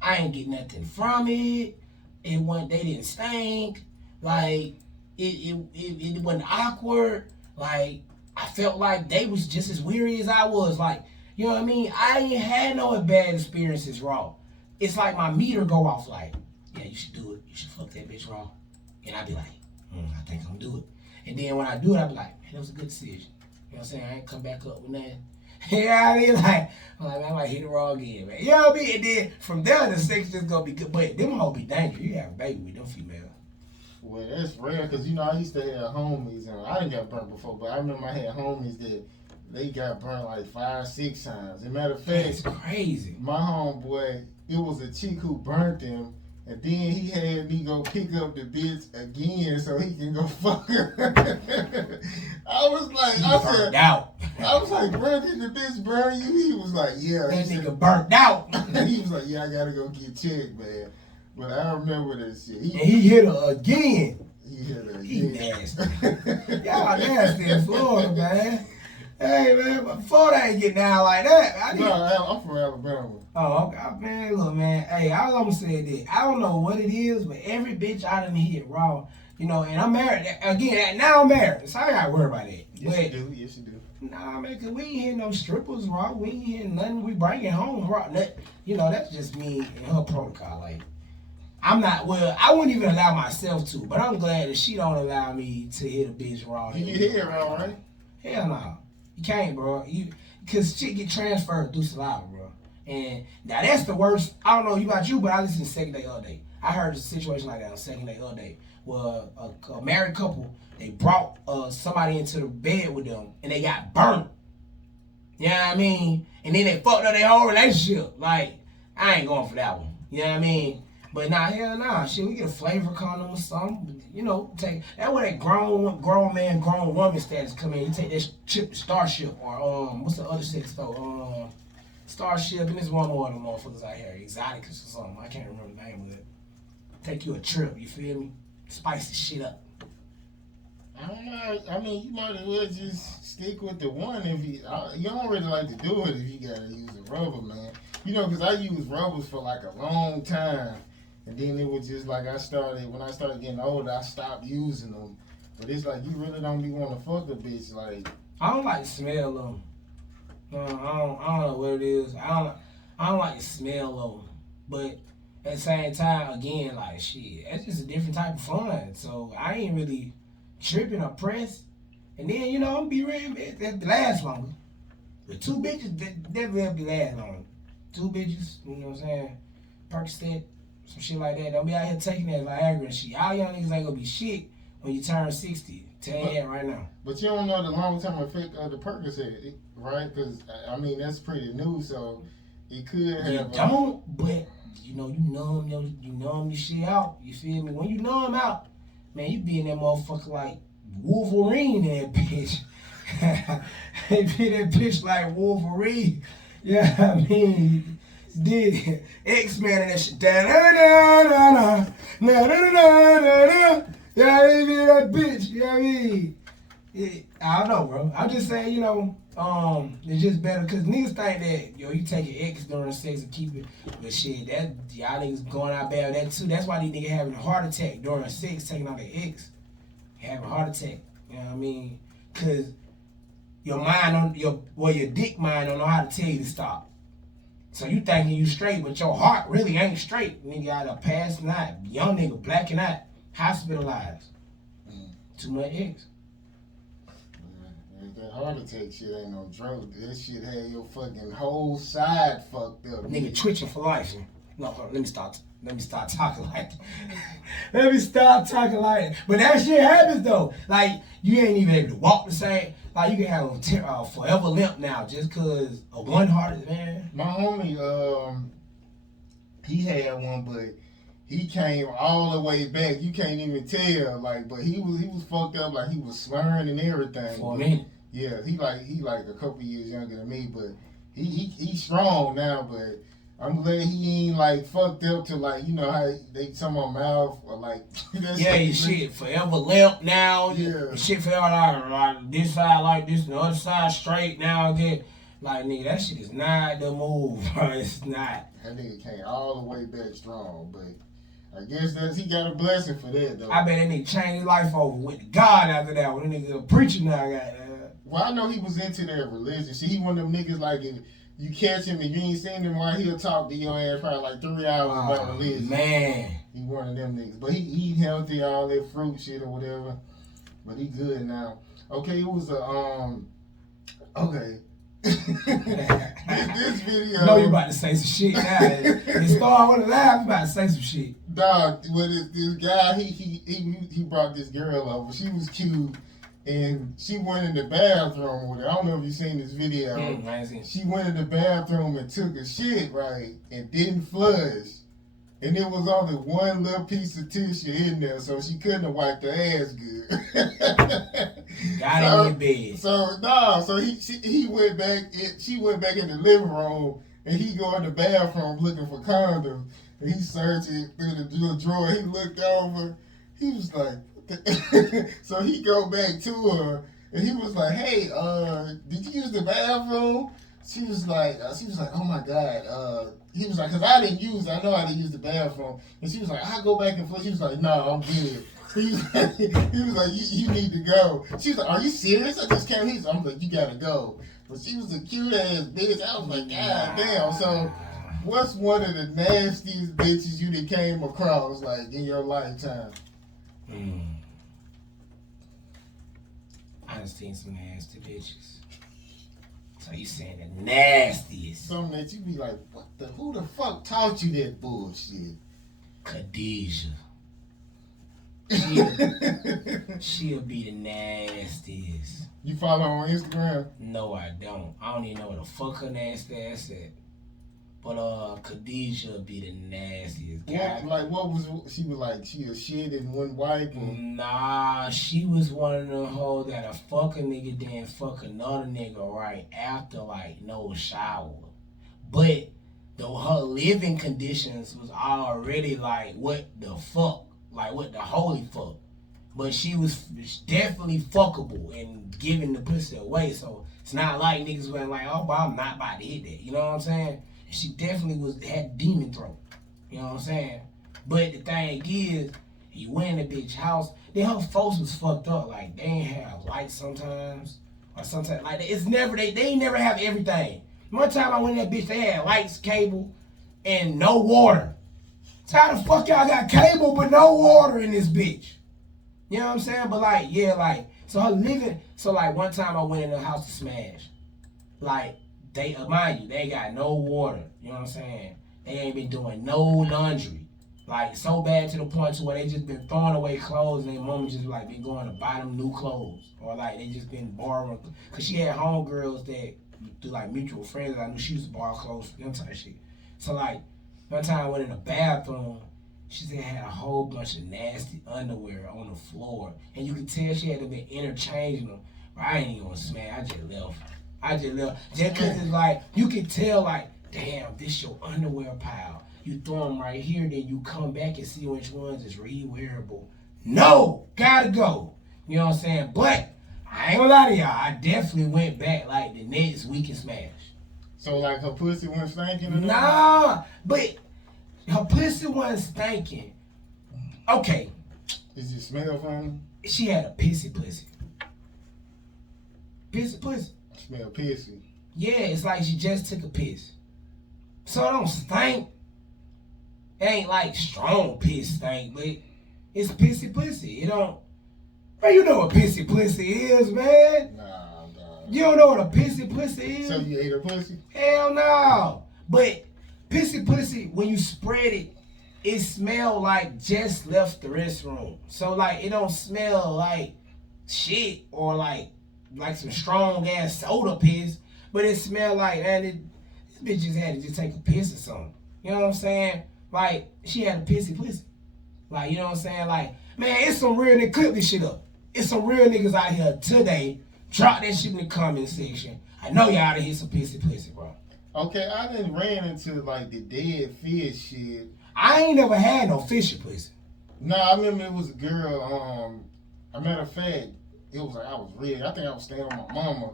I ain't get nothing from it. They didn't stink. Like, it wasn't awkward. Like, I felt like they was just as weary as I was. Like, you know what I mean? I ain't had no bad experiences raw. It's like my meter go off like, yeah, you should do it. You should fuck that bitch raw. And I be like, I think I'm gonna do it. And then when I do it, I be like, man, that was a good decision. You know what I'm saying? I ain't come back up with nothing. You know what I mean? Like, I'm like, I might hit it raw again, man. You know what I mean? And then from there, the sex just gonna be good. But them hoes be dangerous. You have a baby with them females. Well, that's rare, because, I used to have homies, and I didn't get burnt before, but I remember I had homies that they got burnt like 5, 6 times. As a matter of fact, that's crazy. My homeboy, it was a chick who burnt him, and then he had me go pick up the bitch again so he can go fuck her. I was like, burnt out. I was like, bro, did the bitch burn you? He was like, yeah. That nigga burnt out. He was like, yeah, I gotta go get checked, man. But I remember that shit. He hit her again. He hit her again. He nasty. Y'all nasty in Florida, man. Hey, man, but Florida ain't getting down like that. I'm from Alabama. Oh, okay. Man, look, man. Hey, all I'm saying is, I don't know what it is, but every bitch I done hit raw, and I'm married. Again, now I'm married, so I gotta worry about that. Yes, you do. Nah, man, because we ain't hitting no strippers raw. We ain't hitting nothing. We bring it home raw. That's just me and her protocol. Like, I wouldn't even allow myself to, but I'm glad that she don't allow me to hit a bitch raw. You hit it raw, right? Hell no. You can't, bro. Because shit get transferred through saliva, bro. And now that's the worst. I don't know about you, but I listen to Second Day Update. I heard a situation like that on Second Day Update where a married couple, they brought somebody into the bed with them and they got burnt. You know what I mean? And then they fucked up their whole relationship. Like, I ain't going for that one. You know what I mean? But hell nah. Shit, we get a flavor condom or something. Take that way that grown man, grown woman status come in. You take that trip to Starship or what's the other sex though? Starship, and there's one more of them motherfuckers out here, Exoticus or something. I can't remember the name of it. Take you a trip, you feel me? Spice the shit up. I don't know. I mean, you might as well just stick with the one if you don't really like to do it if you gotta use a rubber, man. Because I used rubbers for like a long time. And then it was just like when I started getting older, I stopped using them. But it's like, you really don't be want to fuck a bitch. Like, I don't like the smell of them. I don't know what it is. I don't like the smell of them. But at the same time, again, like shit, that's just a different type of fun. So I ain't really tripping or pressed. And then, you know, I'm gonna be real, it last longer. But two bitches, definitely have to last longer. Two bitches, you know what I'm saying? Percocet, some shit like that. Don't be out here taking that Viagra and shit. All young niggas ain't gonna be shit when you turn 60. Tell you that right now. But you don't know the long-term effect of the Percocet, right? Because, I mean, that's pretty new, so it could have... You don't, but, you know, you numb your shit out. You feel me? When you numb out, man, you be in that motherfucker like Wolverine in that bitch. They be that bitch like Wolverine. Yeah, I mean, did X-Men and that shit. Yeah, they be that bitch. You know what I mean? I don't know, bro. I'm just saying, you know, it's just better because niggas think that, yo, you take your X during sex and keep it. But shit, that y'all niggas going out bad with that too. That's why these niggas having a heart attack during sex, taking out their X. Having a heart attack. You know what I mean? Because your mind your dick mind don't know how to tell you to stop. So you thinking you straight, but your heart really ain't straight. Nigga out of passing out, young nigga blacking out, hospitalized. Too much X. That heart attack shit ain't no drug. That shit had your fucking whole side fucked up. Nigga twitching for life. No, let me start talking like that. Let me stop talking like that. But that shit happens though. Like, you ain't even able to walk the same. Like, you can have a forever limp now just because of one heart, man. My homie, he had one, but he came all the way back. You can't even tell, like, but he was fucked up, like he was slurring and everything. For a minute. Yeah, he like a couple years younger than me, but he's strong now, but I'm glad he ain't like fucked up to like, you know how they some on mouth or like yeah, your shit forever limp now. Yeah. Shit forever like this side like this, the other side straight now again. Like, nigga, that shit is not the move, bro. It's not. That nigga came all the way back strong, but I guess he got a blessing for that though. I bet that nigga changed his life over with God after that. When that nigga a preacher now got Well, I know he was into that religion. See, he one of them niggas like if you catch him and you ain't seen him while he'll talk to your ass probably like 3 hours about religion. Man. He one of them niggas. But he eat healthy, all that fruit shit or whatever. But he good now. Okay, it was okay. this video. I know you about to say some shit now. It started with a laugh, you about to say some shit. Dog, with this guy, he brought this girl over. She was cute. And she went in the bathroom with it. I don't know if you seen this video. I ain't seen it. She went in the bathroom and took a shit, right, and didn't flush. And there was only one little piece of tissue in there, so she couldn't have wiped her ass good. Got in bed. So he went back. She went back in the living room, and he go in the bathroom looking for condoms. And he searching through the drawer. He looked over. He was like. So he go back to her and he was like, "Hey, did you use the bathroom?" She was like, "Oh my God." He was like, "Cause I didn't use it. I know I didn't use the bathroom." And she was like, "I'll go back and flush." She was like, "No, I'm good." He was like, you need to go. She was like, "Are you serious? I just came here." I'm like, "You gotta go." But she was a cute ass bitch. I was like, "God damn." So what's one of the nastiest bitches you that came across like in your lifetime? I done seen some nasty bitches. So you saying the nastiest? Something that you be like, who the fuck taught you that bullshit? Khadijah. She'll be the nastiest. You follow her on Instagram? No, I don't. I don't even know where the fuck her nasty ass at. But Khadijah be the nastiest guy. What was she was like? She a shit and one wipe? Or? Nah, she was one of them hoes that a fuck a nigga then fuck another nigga right after like no shower. But her living conditions was already like what the fuck, like what the holy fuck. But she was definitely fuckable and giving the pussy away. So it's not like niggas went like, "Oh, but I'm not about to hit that." You know what I'm saying? She definitely had demon throat. You know what I'm saying? But the thing is, you went in the bitch house, then her folks was fucked up. Like, they ain't have lights sometimes. Or sometimes, like, it's never, they ain't never have everything. One time I went in that bitch, they had lights, cable, and no water. So how the fuck y'all got cable but no water in this bitch? You know what I'm saying? But like, yeah, like, so her living, so like one time I went in the house to smash. Like, they, mind you, they got no water. You know what I'm saying? They ain't been doing no laundry. Like, so bad to the point to where they just been throwing away clothes and their mama just like been going to buy them new clothes. Or like, they just been borrowing. Cause she had homegirls that, through like mutual friends, I knew she used to borrow clothes for them type of shit. So like, one time I went in the bathroom, she said had a whole bunch of nasty underwear on the floor. And you could tell she had to be interchanging them. But I ain't even gonna smash, I just left. Just cause it's like, you could tell like, damn, this your underwear pile. You throw them right here, then you come back and see which ones is re-wearable. No, gotta go. You know what I'm saying? But I ain't gonna lie to y'all, I definitely went back like the next week and smashed. So like her pussy went stinking? Nah, but her pussy wasn't stinking. Okay. Did you smell funny? She had a pissy pussy. Pissy pussy. Smell pissy. Yeah, it's like she just took a piss. So it don't stink. It ain't like strong piss stink, but it's pissy pussy. It don't. Man, you know what pissy pussy is, man. Nah. You don't know what a pissy pussy is? So you ate her pussy? Hell no. But pissy pussy, when you spread it, it smell like just left the restroom. So like it don't smell like shit or like some strong ass soda piss, but it smell like, man, this bitch just had to just take a piss or something. You know what I'm saying? Like she had a pissy pussy. Like, you know what I'm saying? Like, man, it's some real niggas, clip this shit up. It's some real niggas out here today. Drop that shit in the comment section. I know y'all to hit some pissy pussy, bro. Okay, I done ran into like the dead fish shit. I ain't never had no fishy pussy. No, I remember it was a girl, a matter of fact, it was like I was ready. I think I was staying with my mama.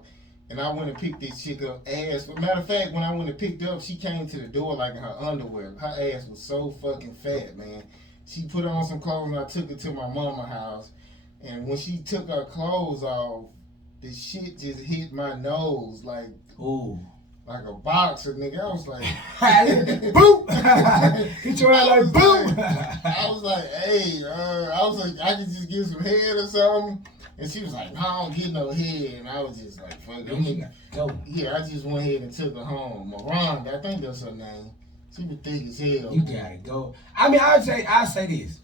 And I went and picked this chick up ass. But matter of fact, when I went and picked her up, she came to the door like in her underwear. Her ass was so fucking fat, man. She put on some clothes and I took her to my mama's house. And when she took her clothes off, the shit just hit my nose like, ooh, like a boxer, nigga. I was like, boop. Hit your ass like boop. I was like, hey, I was like, I could just get some head or something. And she was like, no, I don't get no head. And I was just like, fuck it. Yeah, I just went ahead and took her home. Miranda, I think that's her name. She was thick as hell. You gotta go. I mean, I'll say this.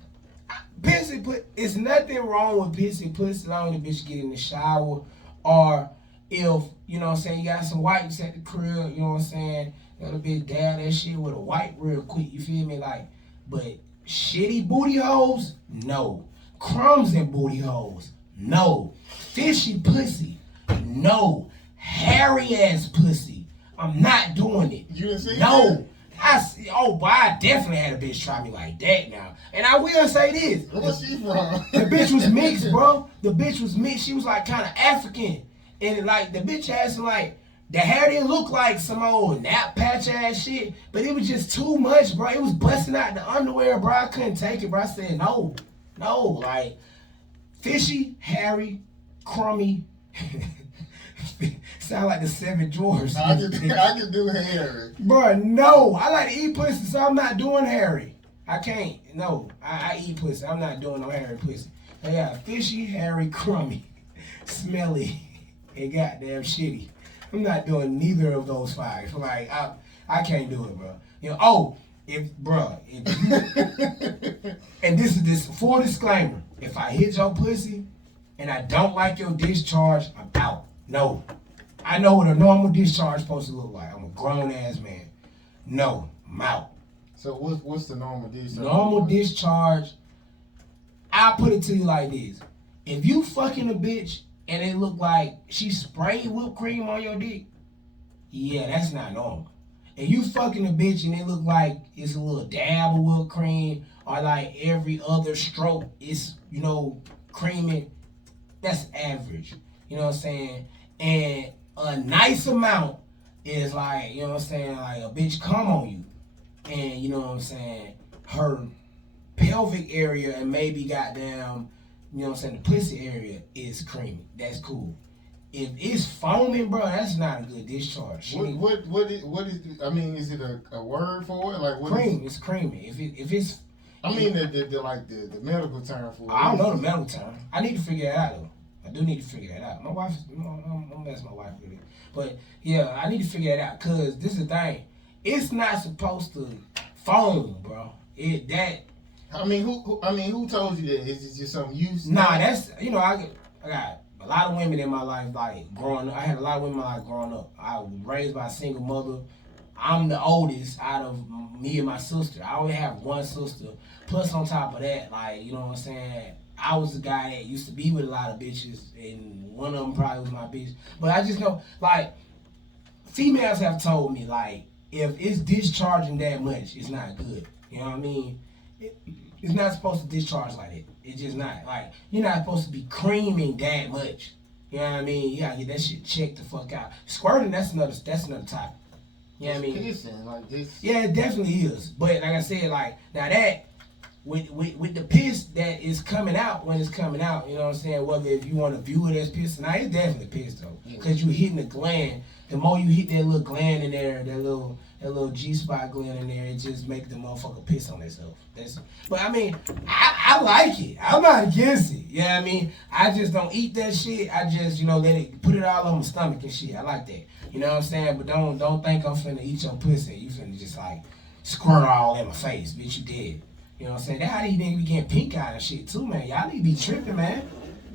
Pissy pussy, it's nothing wrong with pissy pussy as long as the bitch get in the shower. Or if, you know what I'm saying, you got some wipes at the crib, you know what I'm saying, that bitch dab that shit with a wipe real quick, you feel me? Like, but shitty booty holes, no. Crumbs in booty holes, no. Fishy pussy, no. Hairy ass pussy, I'm not doing it. You didn't see no. Boy, I definitely had a bitch try me like that now. And I will say this. Where's she from? The bitch was mixed, bro. The bitch was mixed. She was like kind of African. And like the bitch had some like, the hair didn't look like some old nap patch ass shit. But it was just too much, bro. It was busting out the underwear, bro. I couldn't take it, bro. I said, no. Like, fishy, hairy, crummy. Sound like the 7 drawers. I can do hairy. Bro, no. I like to eat pussy, so I'm not doing hairy. I can't. No. I eat pussy. I'm not doing no hairy pussy. I got fishy, hairy, crummy, smelly, and goddamn shitty. I'm not doing neither of those 5. Like, I can't do it, bro. You know, if and this is full disclaimer. If I hit your pussy and I don't like your discharge, I'm out. No. I know what a normal discharge is supposed to look like. I'm a grown ass man. No, I'm out. So what's the normal discharge? Normal discharge, I'll put it to you like this. If you fucking a bitch and it look like she sprayed whipped cream on your dick, yeah, that's not normal. And you fucking a bitch and it look like it's a little dab of whipped cream or like every other stroke it's, you know, creaming, that's average. You know what I'm saying? And a nice amount is like, you know what I'm saying, like a bitch come on you. And you know what I'm saying, her pelvic area and maybe goddamn, you know what I'm saying, the pussy area is creamy. That's cool. if it's foaming, bro, that's not a good discharge. What is I mean, is it a word for it? Like what cream? is, It's creamy. If it's I mean the medical term for it. I don't know the medical term. I need to figure it out though. I do need to figure that out. My wife, I'm gonna ask my wife with it. But yeah, I need to figure it out because this is the thing. It's not supposed to foam, bro. I mean, who told you that? Is it just something you? Nah, that's I got a lot of women in my life like growing up. I had a lot of women in my life growing up. I was raised by a single mother. I'm the oldest out of me and my sister. I only have one sister. Plus on top of that, like, you know what I'm saying? I was the guy that used to be with a lot of bitches, and one of them probably was my bitch. But I just know, like, females have told me, like, if it's discharging that much, it's not good. You know what I mean? It's not supposed to discharge like that. It's just not. Like, you're not supposed to be creaming that much. You know what I mean? You gotta get that shit checked the fuck out. Squirting, that's another topic. You know what I mean? Pissing, like this. Yeah, it definitely is. But like I said, like, now that with the piss that is coming out when it's coming out, you know what I'm saying? Whether if you want to view it as piss or not, it's definitely piss though. Because you hitting the gland. The more you hit that little gland in there, that little G-spot gland in there, it just makes the motherfucker piss on itself. But I mean, I like it. I'm not against it. You know what I mean? I just don't eat that shit. I just, let it, put it all on my stomach and shit. I like that. You know what I'm saying? But don't think I'm finna eat your pussy. You finna just like squirt all in my face. Bitch, you dead. You know what I'm saying? That's how these niggas be getting pink eye and shit too, man. Y'all need to be tripping, man.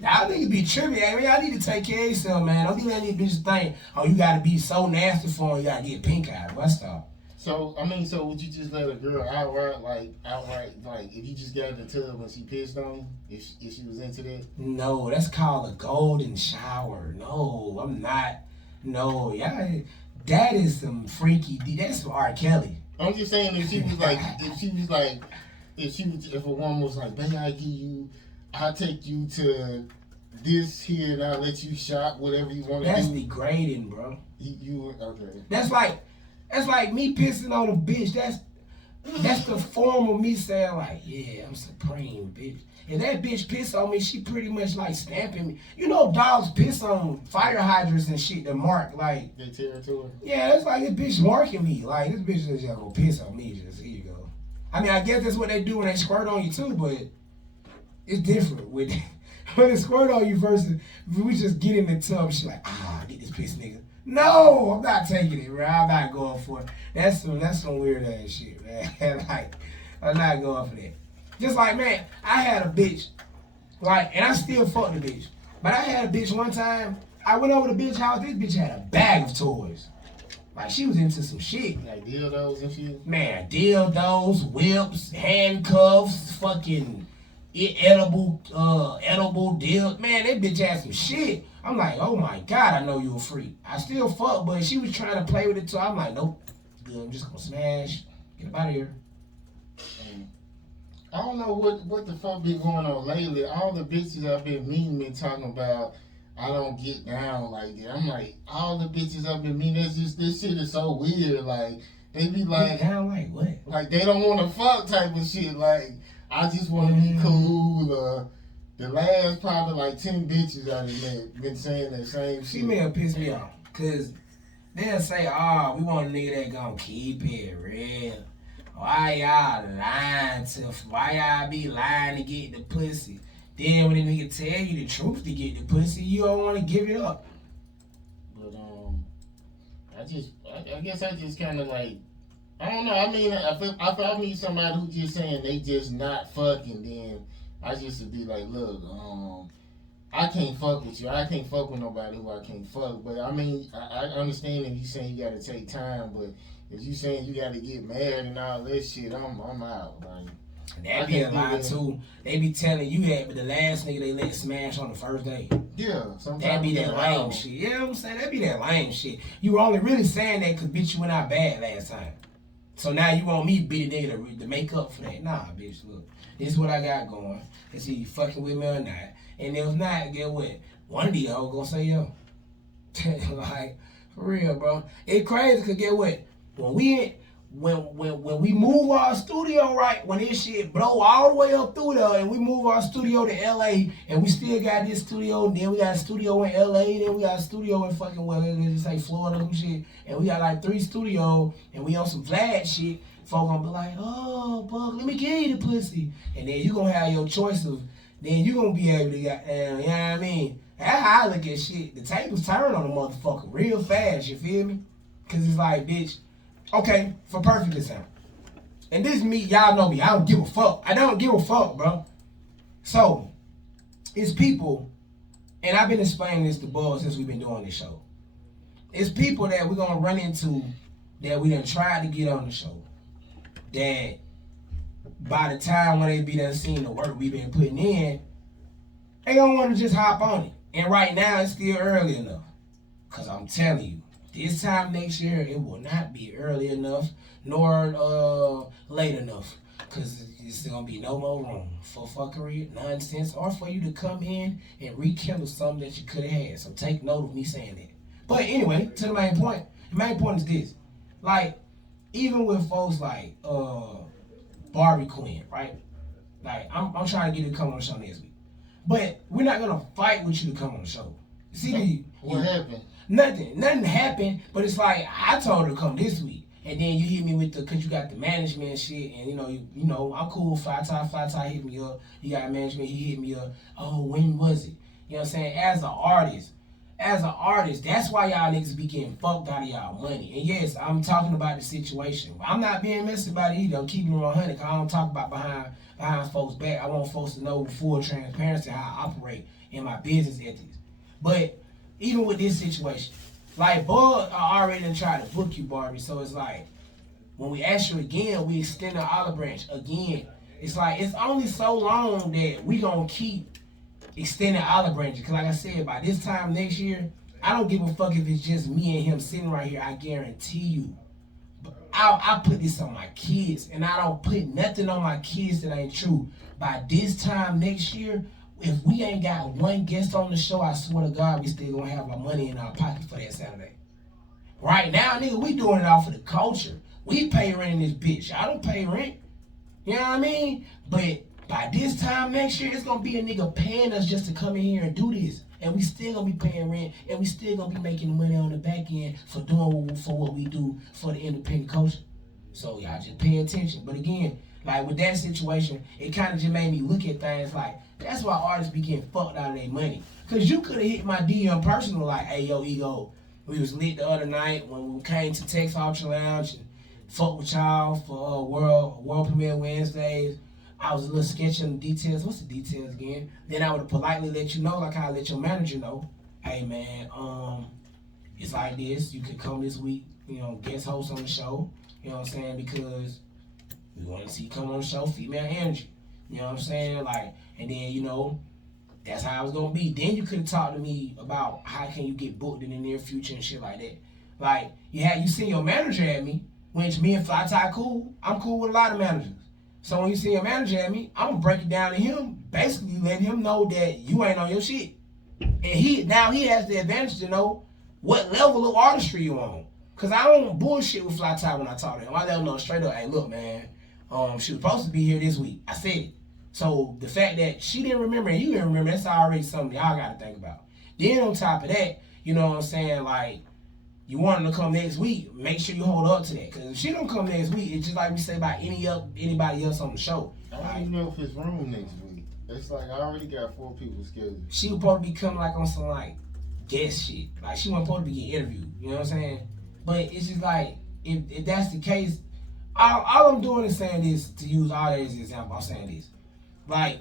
Y'all need to be tripping. I mean, y'all need to take care of yourself, man. Don't think that these bitches think, oh, you gotta be so nasty for them, you gotta get pink eye. What's up? So would you just let a girl outright, like, if you just got in the tub and she pissed on you, if she was into that? No, that's called a golden shower. No, I'm not. No, y'all, that is some freaky, that's some R. Kelly. I'm just saying if a woman was like, baby, I'll take you to this here and I'll let you shop, whatever you want to do. That's degrading, bro. You okay. That's like me pissing on a bitch. That's the form of me saying like, yeah, I'm supreme, bitch. If that bitch piss on me, she pretty much like stamping me. You know, dogs piss on fire hydrants and shit that mark like their territory. Yeah, it's like this bitch marking me. Like this bitch is just gonna piss on me. Just here you go. I mean, I guess that's what they do when they squirt on you too, but it's different with when they squirt on you versus we just get in the tub and she like, I need this piss, nigga. No, I'm not taking it, bro. I'm not going for it. That's some weird ass shit, man. Like, I'm not going for that. Just like, man, I had a bitch, like, and I still fuck the bitch. But I had a bitch one time, I went over to the bitch house, this bitch had a bag of toys. Like, she was into some shit. Like dildos and shit? Man, dildos, whips, handcuffs, fucking edible deal. Man, that bitch had some shit. I'm like, oh my God, I know you a freak. I still fuck, but she was trying to play with it too. I'm like, nope, good, I'm just gonna smash, get up out of here. I don't know what the fuck been going on lately. All the bitches I've been meeting been talking about I don't get down like that. I'm like, all the bitches I've been meeting, this shit is so weird. Like, they be like, get down like what? Like they don't want to fuck type of shit. Like, I just want to be cool. The last probably like 10 bitches I done met been saying that same shit. Female piss me off. Cause they'll say, oh, we want a nigga that gonna keep it real. Why y'all be lying to get the pussy? Then when a nigga tell you the truth to get the pussy, you don't want to give it up. But I guess I just kind of like, I don't know. I mean, if I meet somebody who just saying they just not fucking, then I just would be like, look, I can't fuck with you. I can't fuck with nobody who I can't fuck. But I mean, I understand if you saying you gotta take time, but if you saying you gotta get mad and all that shit, I'm out. Like, that be a lie too. They be telling you that, but the last nigga they let smash on the first day. Yeah, sometimes that be that lame shit. You know what I'm saying? That be that lame shit. You were only really saying that because bitch you went out bad last time. So now you want me to be the nigga to make up for that. Nah, bitch, look. This is what I got going. Let's see you fucking with me or not. And if not, get what? One of these hoes gonna say yo. Like, for real, bro. It's crazy because get what? when we move our studio, right, when this shit blow all the way up through there and we move our studio to LA and we still got this studio, and then we got a studio in LA, then we got a studio in fucking, well, let's just say Florida or some shit, and we got like 3 studios and we on some Vlad shit, folk gonna be like, oh, Bugg, let me give you the pussy. And then you gonna have your choice of, then you gonna be able to get, you know what I mean? That's how I look at shit. The tables turn on the motherfucker real fast, you feel me? Cause it's like, bitch, okay, for perfect example. And this is me, y'all know me, I don't give a fuck. I don't give a fuck, bro. So, it's people, and I've been explaining this to Bugg since we've been doing this show. It's people that we're gonna run into that we done tried to get on the show. That by the time when they be done seeing the work we've been putting in, they don't want to just hop on it. And right now it's still early enough. Cause I'm telling you, this time next year it will not be early enough nor late enough. Cause it's gonna be no more room for fuckery, nonsense, or for you to come in and rekindle something that you could have had. So take note of me saying that. But anyway, to the main point. The main point is this. Like, even with folks like Barbie Queen, right? Like, I'm trying to get you to come on the show next week. But we're not gonna fight with you to come on the show. See, what happened? Nothing happened. But it's like I told her to come this week, and then you hit me with cause you got the management shit, and you know I'm cool. Fly tie hit me up. You got management, he hit me up. Oh, when was it? You know what I'm saying? As an artist, that's why y'all niggas be getting fucked out of y'all money. And yes, I'm talking about the situation. I'm not being messy about it either. I'm keeping it 100. Cause I don't talk about behind folks' back. I want folks to know full transparency how I operate in my business ethics. But even with this situation, like Bugg already done tried to book you, Barbie. So it's like when we ask you again, we extend the olive branch again. It's like it's only so long that we gonna keep extending olive branches. Cause like I said, by this time next year, I don't give a fuck if it's just me and him sitting right here. I guarantee you. I put this on my kids, and I don't put nothing on my kids that ain't true. By this time next year, if we ain't got one guest on the show, I swear to God, we still gonna have our money in our pocket for that Saturday. Right now, nigga, we doing it off of the culture. We pay rent in this bitch. I don't pay rent. You know what I mean? But by this time next year, it's gonna be a nigga paying us just to come in here and do this. And we still gonna be paying rent, and we still gonna be making money on the back end for doing for what we do for the independent culture. So y'all just pay attention. But again, like with that situation, it kind of just made me look at things like, that's why artists be getting fucked out of their money. Cause you could have hit my DM personal like, hey yo, Ego, we was lit the other night when we came to Tex Auction Lounge and fuck with y'all for World Premiere Wednesdays. I was a little sketchy on the details. What's the details again? Then I would have politely let you know, like how I let your manager know. Hey man, it's like this. You could come this week, guest host on the show. You know what I'm saying? Because we want to see you come on the show, female energy. You know what I'm saying? Like, and then, that's how it was going to be. Then you could have talked to me about how can you get booked in the near future and shit like that. Like, you seen your manager at me, which me and Fly Tie cool. I'm cool with a lot of managers. So when you see your manager at me, I'm going to break it down to him, basically letting him know that you ain't on your shit. And he has the advantage to know what level of artistry you on. Because I don't bullshit with Fly Tie when I talk to him. I let him know straight up, hey, look, man, she was supposed to be here this week. I said it. So the fact that she didn't remember and you didn't remember, that's already something y'all got to think about. Then on top of that, you know what I'm saying, like, you want her to come next week, make sure you hold up to that. Because if she don't come next week, it's just like we say about anybody else on the show. I don't even know if it's room next week. It's like I already got 4 people scheduled. She was supposed to be coming like on some like guest shit. Like she wasn't supposed to be getting interviewed. You know what I'm saying? But it's just like, if that's the case, all I'm doing is saying this, to use all that as an example, I'm saying this. Like,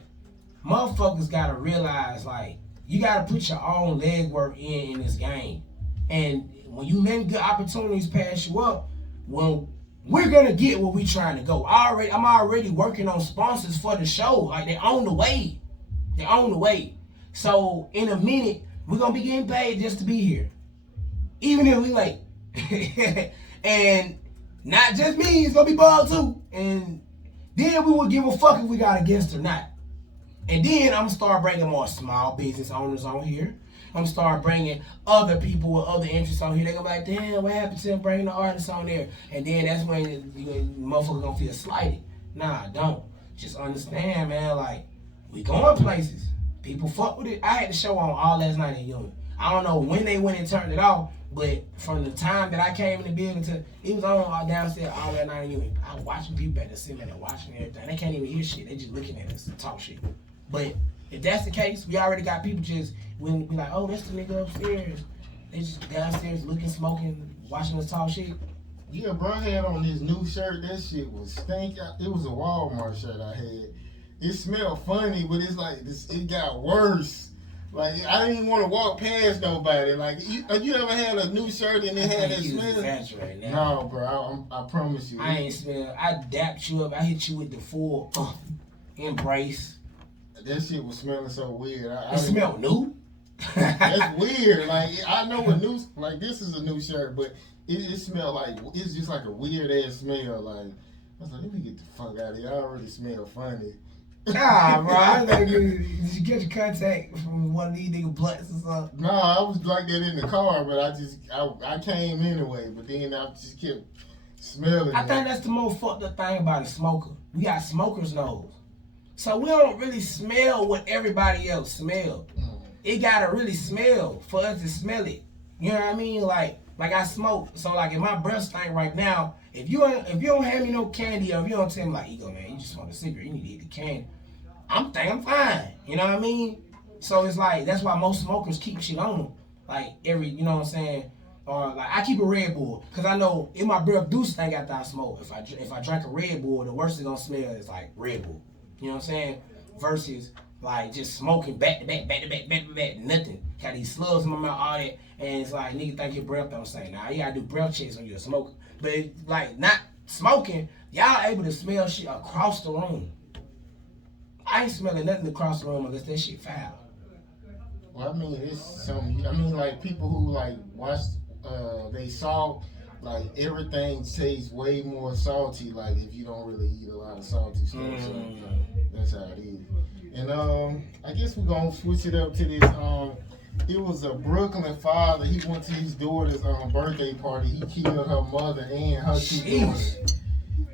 motherfuckers gotta realize, like, you gotta put your own legwork in this game. And when you let good opportunities pass you up, well, we're gonna get where we trying to go. I'm already working on sponsors for the show. Like, they're on the way. They're on the way. So in a minute, we're gonna be getting paid just to be here. Even if we late. And not just me, it's gonna be Bugg too. And then we will give a fuck if we got a guest or not. And then I'm gonna start bringing more small business owners on here. I'm gonna start bringing other people with other interests on here. They gonna be like, damn, what happened to him bringing the artists on there? And then that's when motherfuckers gonna feel slighted. Nah, don't. Just understand, man. Like, we going places. People fuck with it. I had the show on all last night in Union. I don't know when they went and turned it off, but from the time that I came in the building to it was on all downstairs all that night in Union. I was watching people at the sitting there watching everything. They can't even hear shit. They just looking at us and talk shit. But if that's the case, we already got people just when be like, oh, that's the nigga upstairs. They just downstairs looking, smoking, watching us talk shit. Yeah, bro, I had on this new shirt. That shit was stink. It was a Walmart shirt I had. It smelled funny, but it's like it got worse. Like, I didn't even want to walk past nobody. Like, you ever had a new shirt and it had that smell? No, bro, I promise you. I ain't smell. I dapped you up. I hit you with the full embrace. That shit was smelling so weird. It smelled new? That's weird. Like, I know a new, like, this is a new shirt, but it smelled like, it's just like a weird ass smell. Like, I was like, let me get the fuck out of here. I already smell funny. Nah, bro. I think did you get your contact from one of these nigga blunts or something? No, I was like that in the car, but I came anyway. But then I just kept smelling. I think that's the most fucked up thing about a smoker. We got smoker's nose, so we don't really smell what everybody else smell. It gotta really smell for us to smell it. You know what I mean? Like I smoke, so like if my breath stink right now, if you don't have me no candy, or if you don't tell me like, Ego, man, you just want a cigarette, you need to eat the candy. I'm fine. You know what I mean? So it's like, that's why most smokers keep shit on them. Like you know what I'm saying? Or like I keep a Red Bull, cause I know if my breath do stink after I smoke, if I drink a Red Bull, the worst it's gonna smell is like Red Bull. You know what I'm saying? Versus like just smoking back to back, nothing. Got these slugs in my mouth, all that, and it's like, nigga think your breath don't stink. Now you gotta do breath checks when you're a smoker. But like not smoking, y'all able to smell shit across the room. I ain't smelling nothing across the room unless that shit foul. Well, I mean, it's something. I mean, like people who like watch, they salt, like everything tastes way more salty. Like if you don't really eat a lot of salty stuff, so that's how it is. And I guess we're gonna switch it up to this. It was a Brooklyn father. He went to his daughter's birthday party. He killed her mother and her two daughters.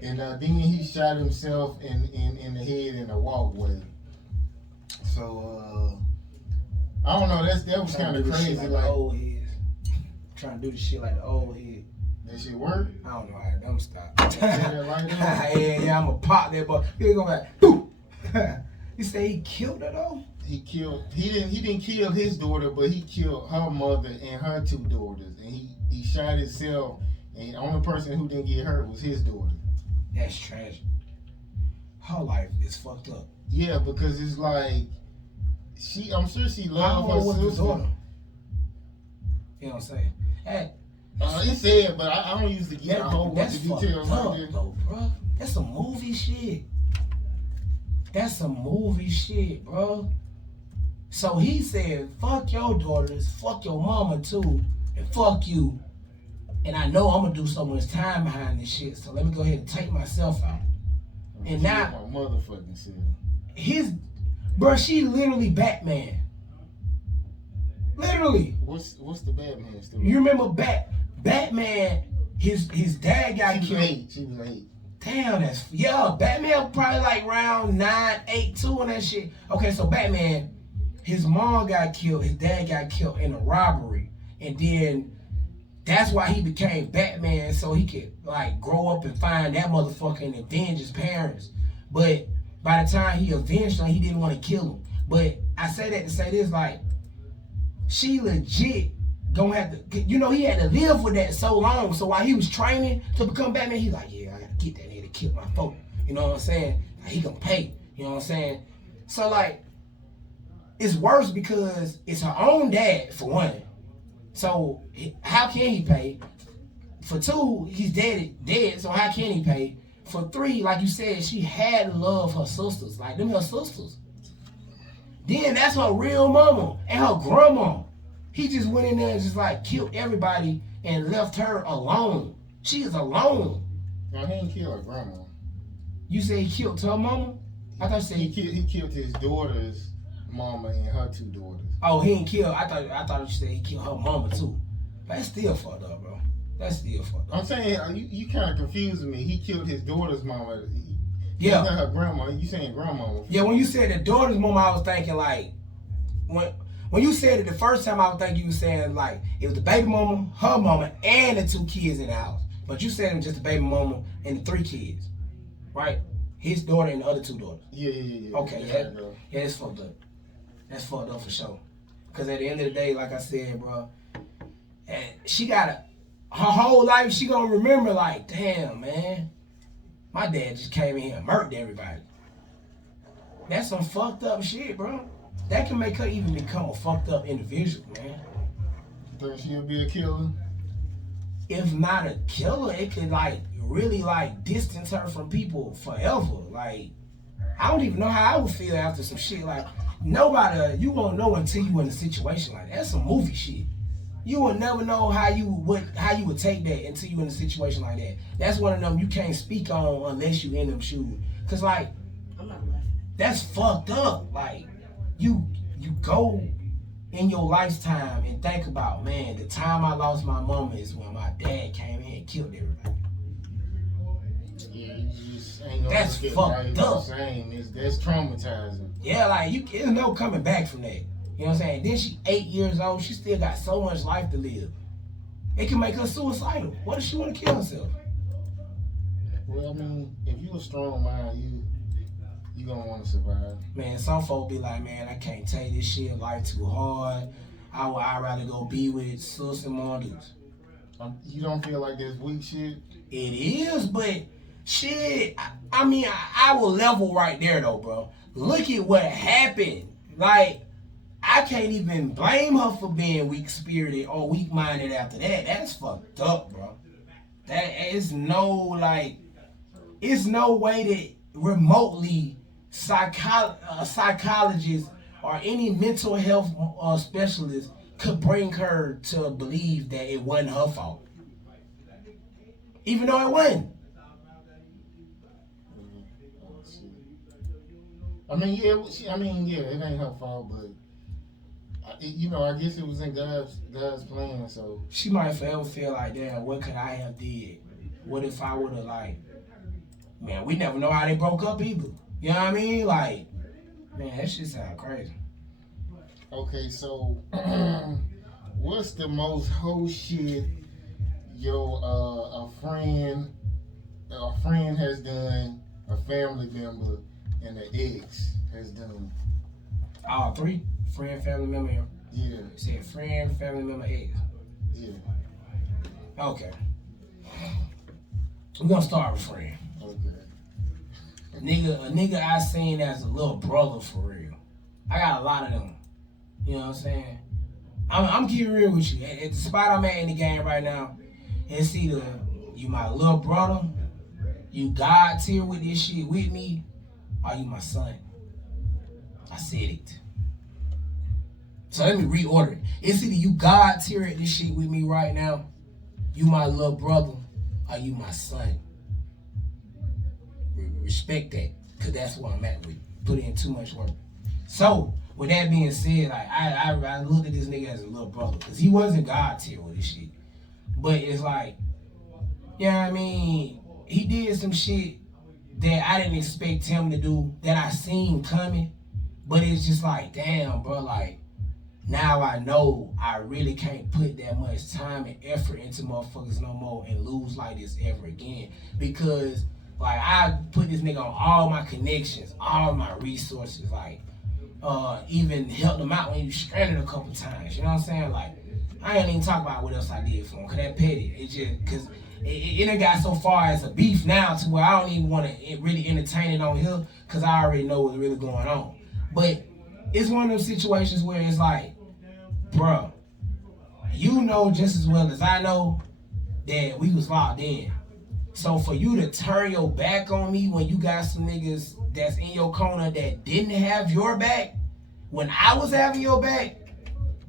And then he shot himself in the head in a walkway. So I don't know. That was kind of crazy. Like the old heads. Trying to do the shit like the old head. That shit work? I don't know. I'm gonna stop. Yeah, I'm gonna pop that boy. He go back. Boom. You say he killed her though? He didn't kill his daughter, but he killed her mother and her two daughters. And he shot himself, and the only person who didn't get hurt was his daughter. That's tragic. Her life is fucked up. Yeah, because it's like I'm sure she loved her sister. Daughter? You know what I'm saying? Hey, it said, but I don't usually get a whole bunch of details like that. Though, bro. That's some movie shit. That's some movie shit, bro. So he said, fuck your daughters, fuck your mama too, and fuck you. And I know I'm gonna do so much time behind this shit, so let me go ahead and take myself out. And now, my motherfucking self. Bro, she literally Batman. Literally. What's the Batman story? You remember Batman? His dad got killed. She was 8. Damn, Batman probably like round 9, 8, 2 on that shit. Okay, so Batman, his mom got killed, his dad got killed in a robbery, and then that's why he became Batman, so he could like grow up and find that motherfucker and avenge his parents. But by the time he avenged him, he didn't want to kill him. But I say that to say this, like, she legit gonna have to, he had to live with that so long. So while he was training to become Batman, he's like, yeah, I gotta get that nigga to kill my folk. You know what I'm saying? Like, he gonna pay. You know what I'm saying? So like, it's worse because it's her own dad, for one. So how can he pay? For 2, he's dead, so how can he pay? For 3, like you said, she had to love her sisters. Like, them her sisters. Then that's her real mama and her grandma. He just went in there and just like killed everybody and left her alone. She is alone. No, he didn't kill her grandma. You say he killed her mama? I thought you said he killed his daughter's mama and her 2 daughters. Oh, he didn't kill. I thought you said he killed her mama too. But that's still fucked up, bro. That's still fucked up. I'm saying you kind of confusing me. He killed his daughter's mama. Yeah. That's not her grandma. You saying grandmama? Yeah, when you said the daughter's mama, I was thinking like when you said it the first time, I was thinking you were saying like it was the baby mama, her mama, and the 2 kids in the house. But you said it was just the baby mama and the 3 kids, right? His daughter and the other 2 daughters. Yeah. Okay, yeah, it's fucked up. That's fucked up for sure. Cause at the end of the day, like I said, bro, and she her whole life she gonna remember like, damn, man, my dad just came in here and murdered everybody. That's some fucked up shit, bro. That can make her even become a fucked up individual, man. You think she'll be a killer? If not a killer, it could like really like distance her from people forever. Like, I don't even know how I would feel after some shit like nobody. You won't know until you in a situation like that. That's some movie shit. You will never know how you would take that until you in a situation like that. That's one of them you can't speak on unless you in them shoes. Cause like, I'm not laughing. that's fucked up. Like, you go in your lifetime and think about, man, the time I lost my mama is when my dad came in and killed everybody. Yeah, you just ain't gonna That's get fucked right up. That's traumatizing. Yeah, like there's no coming back from that. You know what I'm saying? Then she 8 years old. She still got so much life to live. It can make her suicidal. What if she want to kill herself? Well, I mean, if you a strong mind, you gonna want to survive. Man, some folk be like, man, I can't take this shit. Life too hard. I'd rather go be with sus and more dudes. You don't feel like that's weak shit? It is, but shit, I mean, I will level right there though, bro. Look at what happened. Like, I can't even blame her for being weak-spirited or weak-minded after that. That's fucked up, bro. That is it's no way that remotely psychologists or any mental health specialist could bring her to believe that it wasn't her fault. Even though it wasn't. I mean, yeah, it ain't her fault, but I guess it was in God's plan. So She might forever feel like, damn, what could I have did? What if I would have man, we never know how they broke up either. You know what I mean? Like, man, that shit sound crazy. okay, so what's the most whole shit a friend has done, a family member, and an ex has done? All 3? Friend, family member. Yeah. Said friend, family member, ex. Yeah. Okay. We're gonna start with friend. Okay. A nigga I seen as a little brother for real. I got a lot of them. You know what I'm saying? I'm keeping real with you. At the spot I'm at in the game right now, it's either you my little brother, you God tier with this shit with me, or you my son. I said it. So let me reorder it. It's either you God tier at this shit with me right now, you my little brother, or you my son. Respect that, cause that's where I'm at with. Put in too much work. So with that being said, like I looked at this nigga as a little brother, cause he wasn't God tier with this shit. But it's like, you know what I mean? He did some shit that I didn't expect him to do, that I seen coming. But it's just like, damn, bro, like, now I know I really can't put that much time and effort into motherfuckers no more and lose like this ever again. Because, like, I put this nigga on all my connections, all my resources, like, even helped him out when he was stranded a couple times. You know what I'm saying? Like, I ain't even talk about what else I did for him, cause that petty. It just, cause it done got so far as a beef now to where I don't even want to really entertain it on here, cause I already know what's really going on. But it's one of those situations where it's like, bruh, you know just as well as I know that we was locked in. So for you to turn your back on me when you got some niggas that's in your corner that didn't have your back, when I was having your back,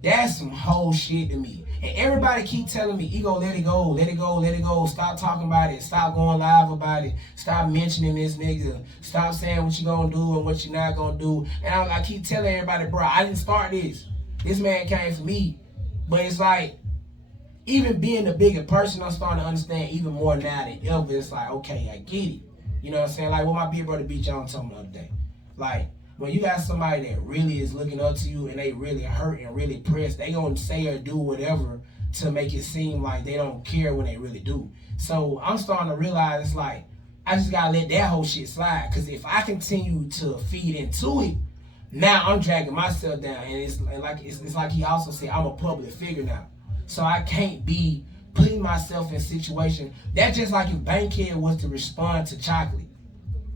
that's some whole shit to me. And everybody keep telling me, Ego, let it go, let it go, let it go. Stop talking about it. Stop going live about it. Stop mentioning this nigga. Stop saying what you gonna do and what you not gonna do. And I keep telling everybody, bro, I didn't start this. This man came for me. But it's like, even being a bigger person, I'm starting to understand even more now than ever. It's like, okay, I get it. You know what I'm saying? Like what my big brother B. John told me the other day. Like, when you got somebody that really is looking up to you and they really hurt and really pressed, they gonna say or do whatever to make it seem like they don't care when they really do. So I'm starting to realize it's like, I just gotta let that whole shit slide. Cause if I continue to feed into it, now I'm dragging myself down. And it's like he also said, I'm a public figure now. So I can't be putting myself in situations. That's just like if Bankhead was to respond to Chocolate.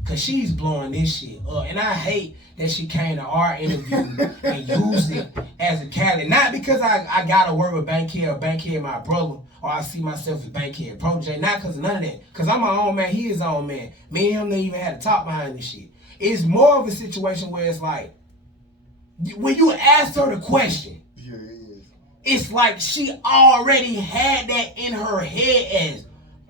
Cause she's blowing this shit up. And I hate that she came to our interview and used it as a catalyst. Not because I gotta work with Bankhead or Bankhead my brother, or I see myself as Bankhead protege. Not cause of none of that. Cause I'm my own man, he his own man. Me and him didn't even have to talk behind this shit. It's more of a situation where it's like, when you ask her the question, it's like she already had that in her head as,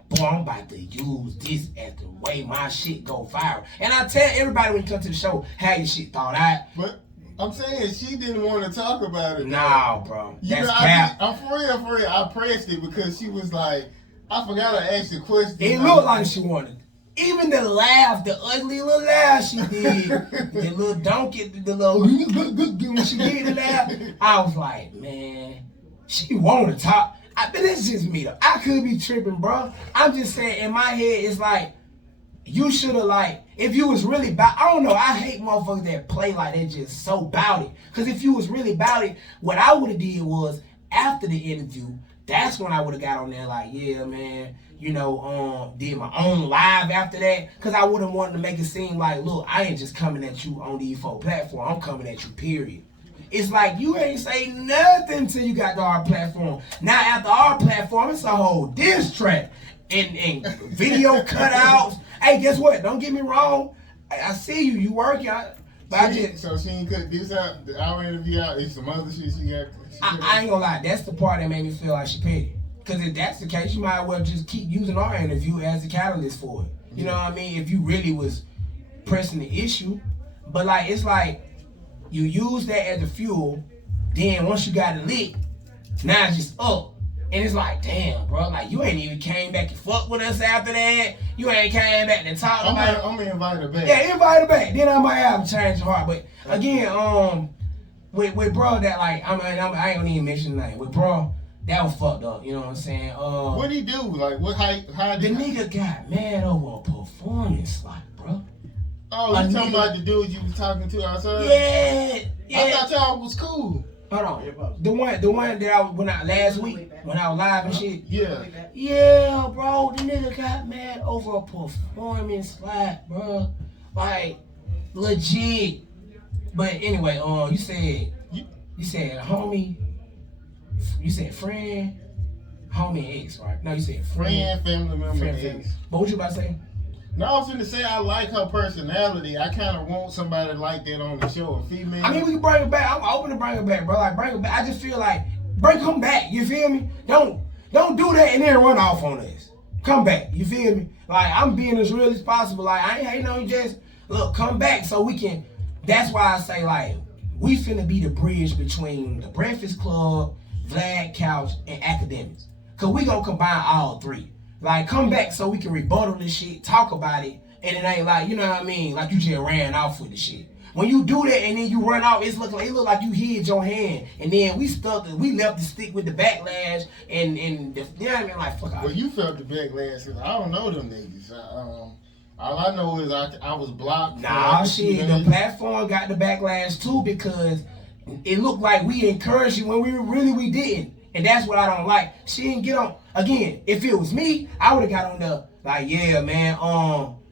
boy, I'm about to use this as the way my shit go viral. And I tell everybody when you come to the show, how your shit thought out. But I'm saying she didn't want to talk about it. Nah, bro. That's I'm for real. I pressed it because she was like, I forgot to ask the question. It looked like she wanted. Even the laugh, the ugly little laugh she did, the little donkey, the little when she did the laugh, I was like, man, she want to talk. But it's just me though. I could be tripping, bro. I'm just saying, in my head, it's like, you should have like, if you was really about, I don't know, I hate motherfuckers that play like they just so bout it. Because if you was really bout it, what I would have did was, after the interview, that's when I would have got on there like, yeah, man, you know, did my own live after that. Because I would have wanted to make it seem like, look, I ain't just coming at you on these 4 platforms. I'm coming at you, period. It's like you ain't say nothing till you got to our platform. Now after our platform, it's a whole diss track and video cutouts. Hey, guess what? Don't get me wrong. I see you. You work out. So she ain't cut this out, our interview out. It's some other shit she got. I ain't gonna lie. That's the part that made me feel like she petty. Because if that's the case, you might as well just keep using our interview as the catalyst for it. You know what I mean? If you really was pressing the issue. But like, it's like, you use that as a fuel, then once you got it lit, now it's just up. And it's like, damn, bro, like you ain't even came back and fuck with us after that. You ain't came back and talk about it. I'm gonna invite her back. Yeah, invite her back. Then I might have to change her heart. But again, with bro, that like, I ain't gonna even mention the name. With bro, that was fucked up. You know what I'm saying? What'd he do? Like, how did the nigga got mad over a performance, like, bro. Oh, you talking about the dude you was talking to outside? Yeah. I thought y'all was cool. Hold on. The one that I went out last week when I was live and shit. Yeah. Yeah, bro. The nigga got mad over a performance slap, bro. Like, legit. But anyway, you said homie. You said friend, homie, and ex, right? No, you said friend, family member, and ex. But what you about to say? No, I was gonna say I like her personality. I kind of want somebody like that on the show, a female. I mean, we can bring it back. I'm open to bring it back, bro. Like, bring it back. I just feel like, come back. You feel me? Don't do that and then run off on us. Come back. You feel me? Like, I'm being as real as possible. Like, I ain't hating on you. Just look, come back so we can. That's why I say like, we finna be the bridge between the Breakfast Club, Vlad Couch, and academics. Cause we gonna combine all three. Like, come back so we can rebuttal this shit, talk about it, and it ain't like, you know what I mean, like you just ran off with the shit. When you do that and then you run off, it look like you hid your hand, and then we left the stick with the backlash, and you know what I mean, like, fuck out. Well, you felt the backlash, cause I don't know them niggas. All I know is I was blocked. Nah, shit, the platform got the backlash too, because it looked like we encouraged you when we didn't. And that's what I don't like. She didn't get on. Again, if it was me, I would have got on there like, yeah, man,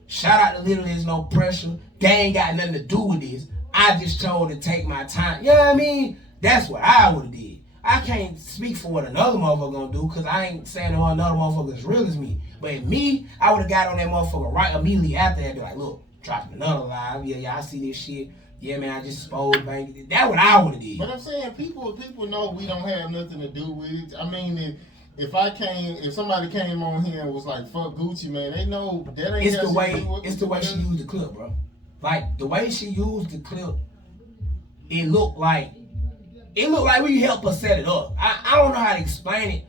shout out to Little There's No Pressure. They ain't got nothing to do with this. I just told to take my time. You know what I mean? That's what I would have did. I can't speak for what another motherfucker gonna do, because I ain't saying no another motherfucker as real as me. But me, I would have got on that motherfucker right immediately after that. Be like, look, dropping another live. Yeah, I see this shit. yeah, man, I just exposed Bangem. That's what I would have did. But I'm saying people know we don't have nothing to do with it. I mean, if somebody came on here and was like, "Fuck Gucci, man," they know that ain't. It's the way she used the clip, bro. Like the way she used the clip, it looked like we helped her set it up. I don't know how to explain it.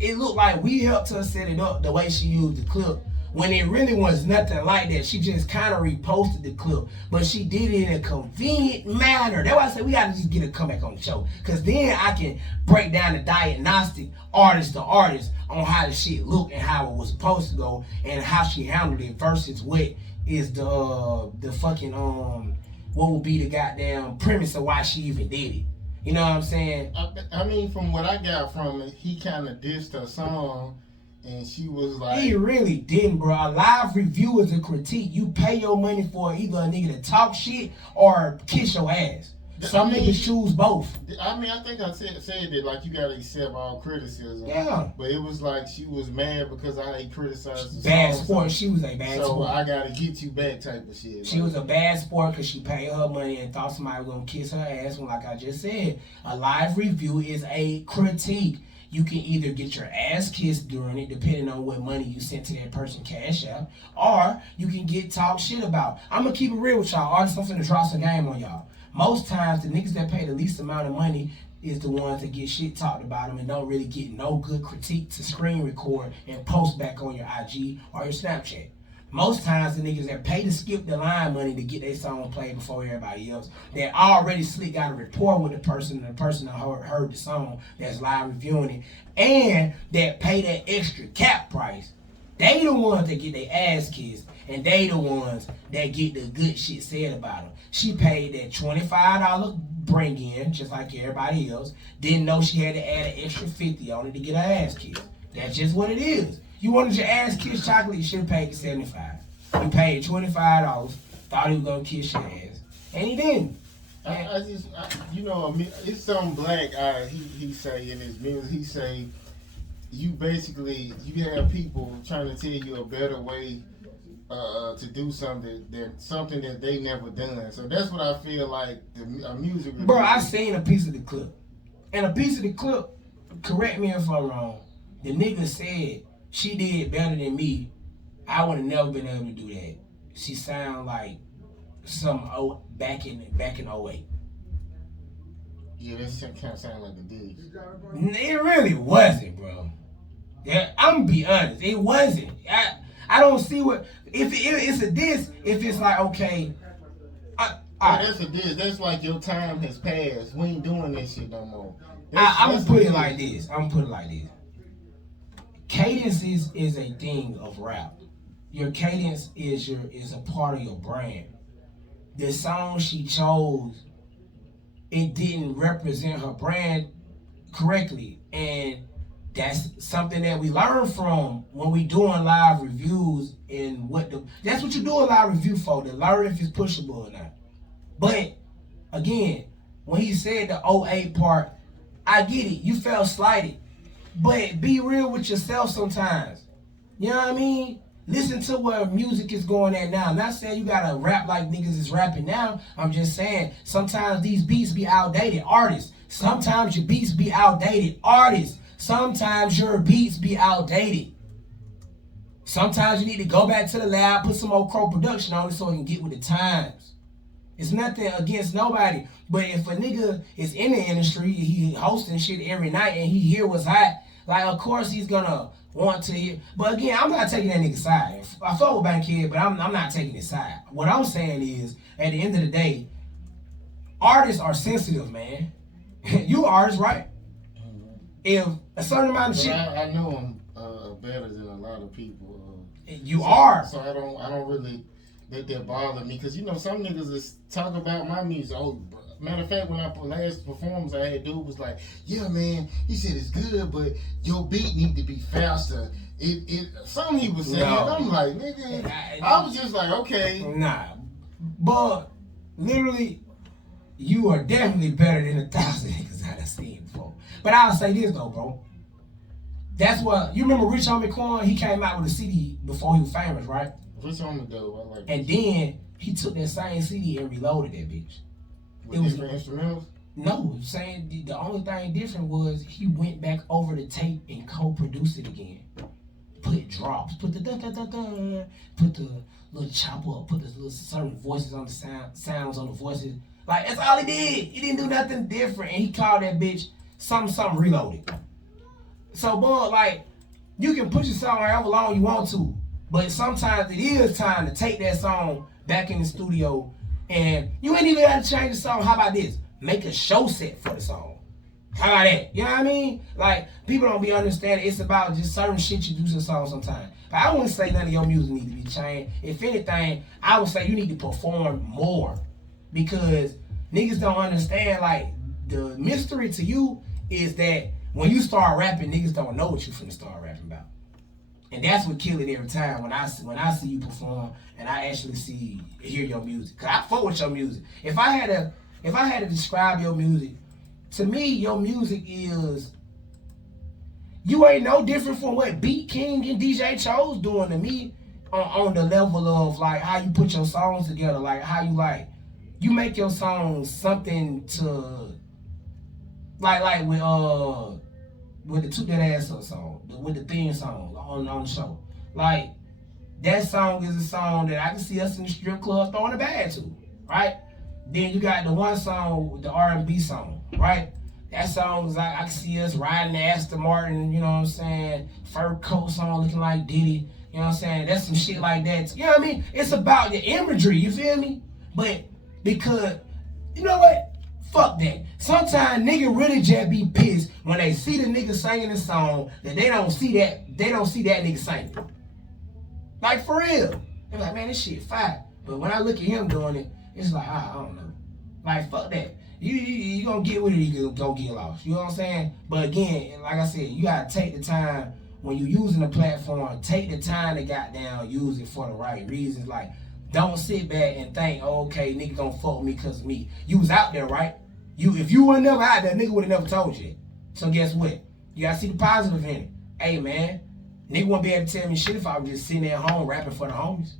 It looked like we helped her set it up the way she used the clip. When it really was nothing like that. She just kind of reposted the clip. But she did it in a convenient manner. That's why I said we got to just get her come back on the show. Because then I can break down the diagnostic artist to artist on how the shit looked and how it was supposed to go and how she handled it versus what is the fucking, what would be the goddamn premise of why she even did it. You know what I'm saying? I mean, from what I got from it, he kind of dissed her song. And she was like... He really didn't, bro. A live review is a critique. You pay your money for either a nigga to talk shit or kiss your ass. Some niggas choose both. I mean, I think I said that, like, you gotta accept all criticism. Yeah. But it was like she was mad because I criticized the bad song. Sport. She was a bad sport. So I gotta get you back type of shit. She was a bad sport because she paid her money and thought somebody was gonna kiss her ass when, like I just said, a live review is a critique. You can either get your ass kissed during it, depending on what money you sent to that person cash out, or you can get talk shit about. I'm going to keep it real with y'all. Artists, I'm finna drop some game on y'all. Most times, the niggas that pay the least amount of money is the ones that get shit talked about them and don't really get no good critique to screen record and post back on your IG or your Snapchat. Most times, the niggas that pay to skip the line money to get their song played before everybody else, that already slick got a rapport with the person, and the person that heard the song that's live reviewing it, and that pay that extra cap price, they the ones that get their ass kissed, and they the ones that get the good shit said about them. She paid that $25 bring in, just like everybody else, didn't know she had to add an extra $50 on it to get her ass kissed. That's just what it is. You wanted your ass kissed chocolate, you should have paid $75. You paid $25, thought he was gonna kiss your ass, and he didn't. It's some black guy. He say in his music, he say, you have people trying to tell you a better way to do something that they never done. So that's what I feel like a music. Bro, I seen a piece of the clip, and a piece of the clip. Correct me if I'm wrong. The nigga said, she did better than me. I would have never been able to do that. She sound like some back in 08. Yeah, that kind of sound like a diss. It really wasn't, bro. Yeah, I'm gonna be honest. It wasn't. I don't see what if it's a diss. If it's like okay, that's a diss. That's like your time has passed. We ain't doing that shit no more. I'm gonna put it like this. Cadence is a thing of rap. Your cadence is a part of your brand. The song she chose, it didn't represent her brand correctly, and that's something that we learn from when we doing live reviews. And that's what you do a live review for, to learn if it's pushable or not. But again, when he said the 08 part, I get it. You felt slighted. But be real with yourself sometimes. You know what I mean? Listen to where music is going at now. I'm not saying you gotta rap like niggas is rapping now. I'm just saying sometimes these beats be outdated. Artists. Sometimes your beats be outdated. Artists. Sometimes your beats be outdated. Sometimes you need to go back to the lab, put some more production on it so it can get with the times. It's nothing against nobody. But if a nigga is in the industry, he hosting shit every night and he hear what's hot, like of course he's gonna want to hear. But again, I'm not taking that nigga's side. I fuck with Bangem, but I'm not taking his side. What I'm saying is, at the end of the day, artists are sensitive, man. You artists, right? If a certain amount of shit, I know him better than a lot of people. You are. So I don't really let that bother me, because some niggas is talk about my music. Oh, matter of fact, when I last performance I had, dude was like, "Yeah, man," he said it's good, but your beat need to be faster. Something he was saying. No. I'm like, nigga, I was just like, okay, nah, but literally, you are definitely better than 1,000 niggas I've seen before. But I'll say this though, bro. That's what you remember. Rich Homie Quan, he came out with a CD before he was famous, right? Rich Homie though, I like. And then He took that same CD and reloaded that bitch. With different instrumentals? No, saying the only thing different was he went back over the tape and co-produced it again. Put drops, put the da da da da, put the little chopper up, put the little certain voices on the sounds on the voices. Like that's all he did. He didn't do nothing different, and he called that bitch something reloaded. So, boy, like you can push a song however long you want to, but sometimes it is time to take that song back in the studio, and you ain't even got to change the song. How about this? Make a show set for the song. How about that? You know what I mean? Like, people don't be understanding. It's about just certain shit you do to the song sometimes. But I wouldn't say none of your music need to be changed. If anything, I would say you need to perform more. Because niggas don't understand, like, the mystery to you is that when you start rapping, niggas don't know what you finna start rapping about. And that's what kill it every time when I see you perform and I actually hear your music. Cause I fuck with your music. If I had to describe your music, to me, your music is, you ain't no different from what Beat King and DJ Chose doing to me on the level of like how you put your songs together, like how you make your songs something to like with the Toot That Ass Up song, with the theme song on the show. Like that song is a song that I can see us in the strip club throwing a bag to, right? Then you got the one song with the R&B song, right? That song is like I can see us riding the Aston Martin, you know what I'm saying? Fur coat song looking like Diddy, you know what I'm saying? That's some shit like that. You know what I mean? It's about the imagery, you feel me? But because, you know what? Fuck that. Sometimes nigga really just be pissed when they see the nigga singing the song that they don't see that nigga singing. Like for real. They're like, man, this shit fire. But when I look at him doing it, it's like, I don't know. Like, fuck that. You gonna get with it, you gonna get lost. You know what I'm saying? But again, like I said, you gotta take the time when you using the platform, take the time to goddamn use it for the right reasons. Like, don't sit back and think, oh, okay, nigga gonna fuck with me because of me. You was out there, right? If you were never out there, nigga would have never told you. So guess what? You gotta see the positive in it. Hey man, nigga wouldn't be able to tell me shit if I was just sitting at home rapping for the homies.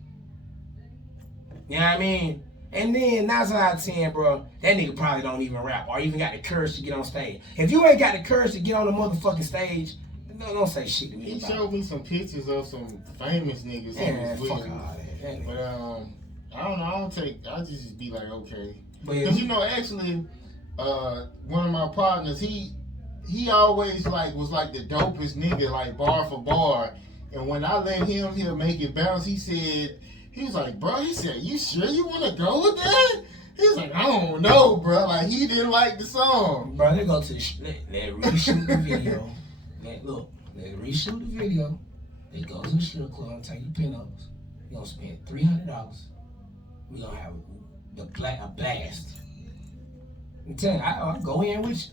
You know what I mean? And then 9 out of 10, bro, that nigga probably don't even rap or even got the courage to get on stage. If you ain't got the courage to get on the motherfucking stage, don't say shit to me. He showed me some pictures of some famous niggas. Yeah, fuck all that. But I don't know. I just be like, okay. Because you know, actually, one of my partners, he always was like the dopest nigga, like bar for bar. And when I let him here make it bounce, he was like, bro, he said, you sure you want to go with that? He was like, I don't know, bro. Like, he didn't like the song. Bro, they go to let reshoot the video. Let reshoot the video. They go to the strip club, take your pinups. You're going to spend $300. We're going to have a blast. I'm telling you, I'll go in with you.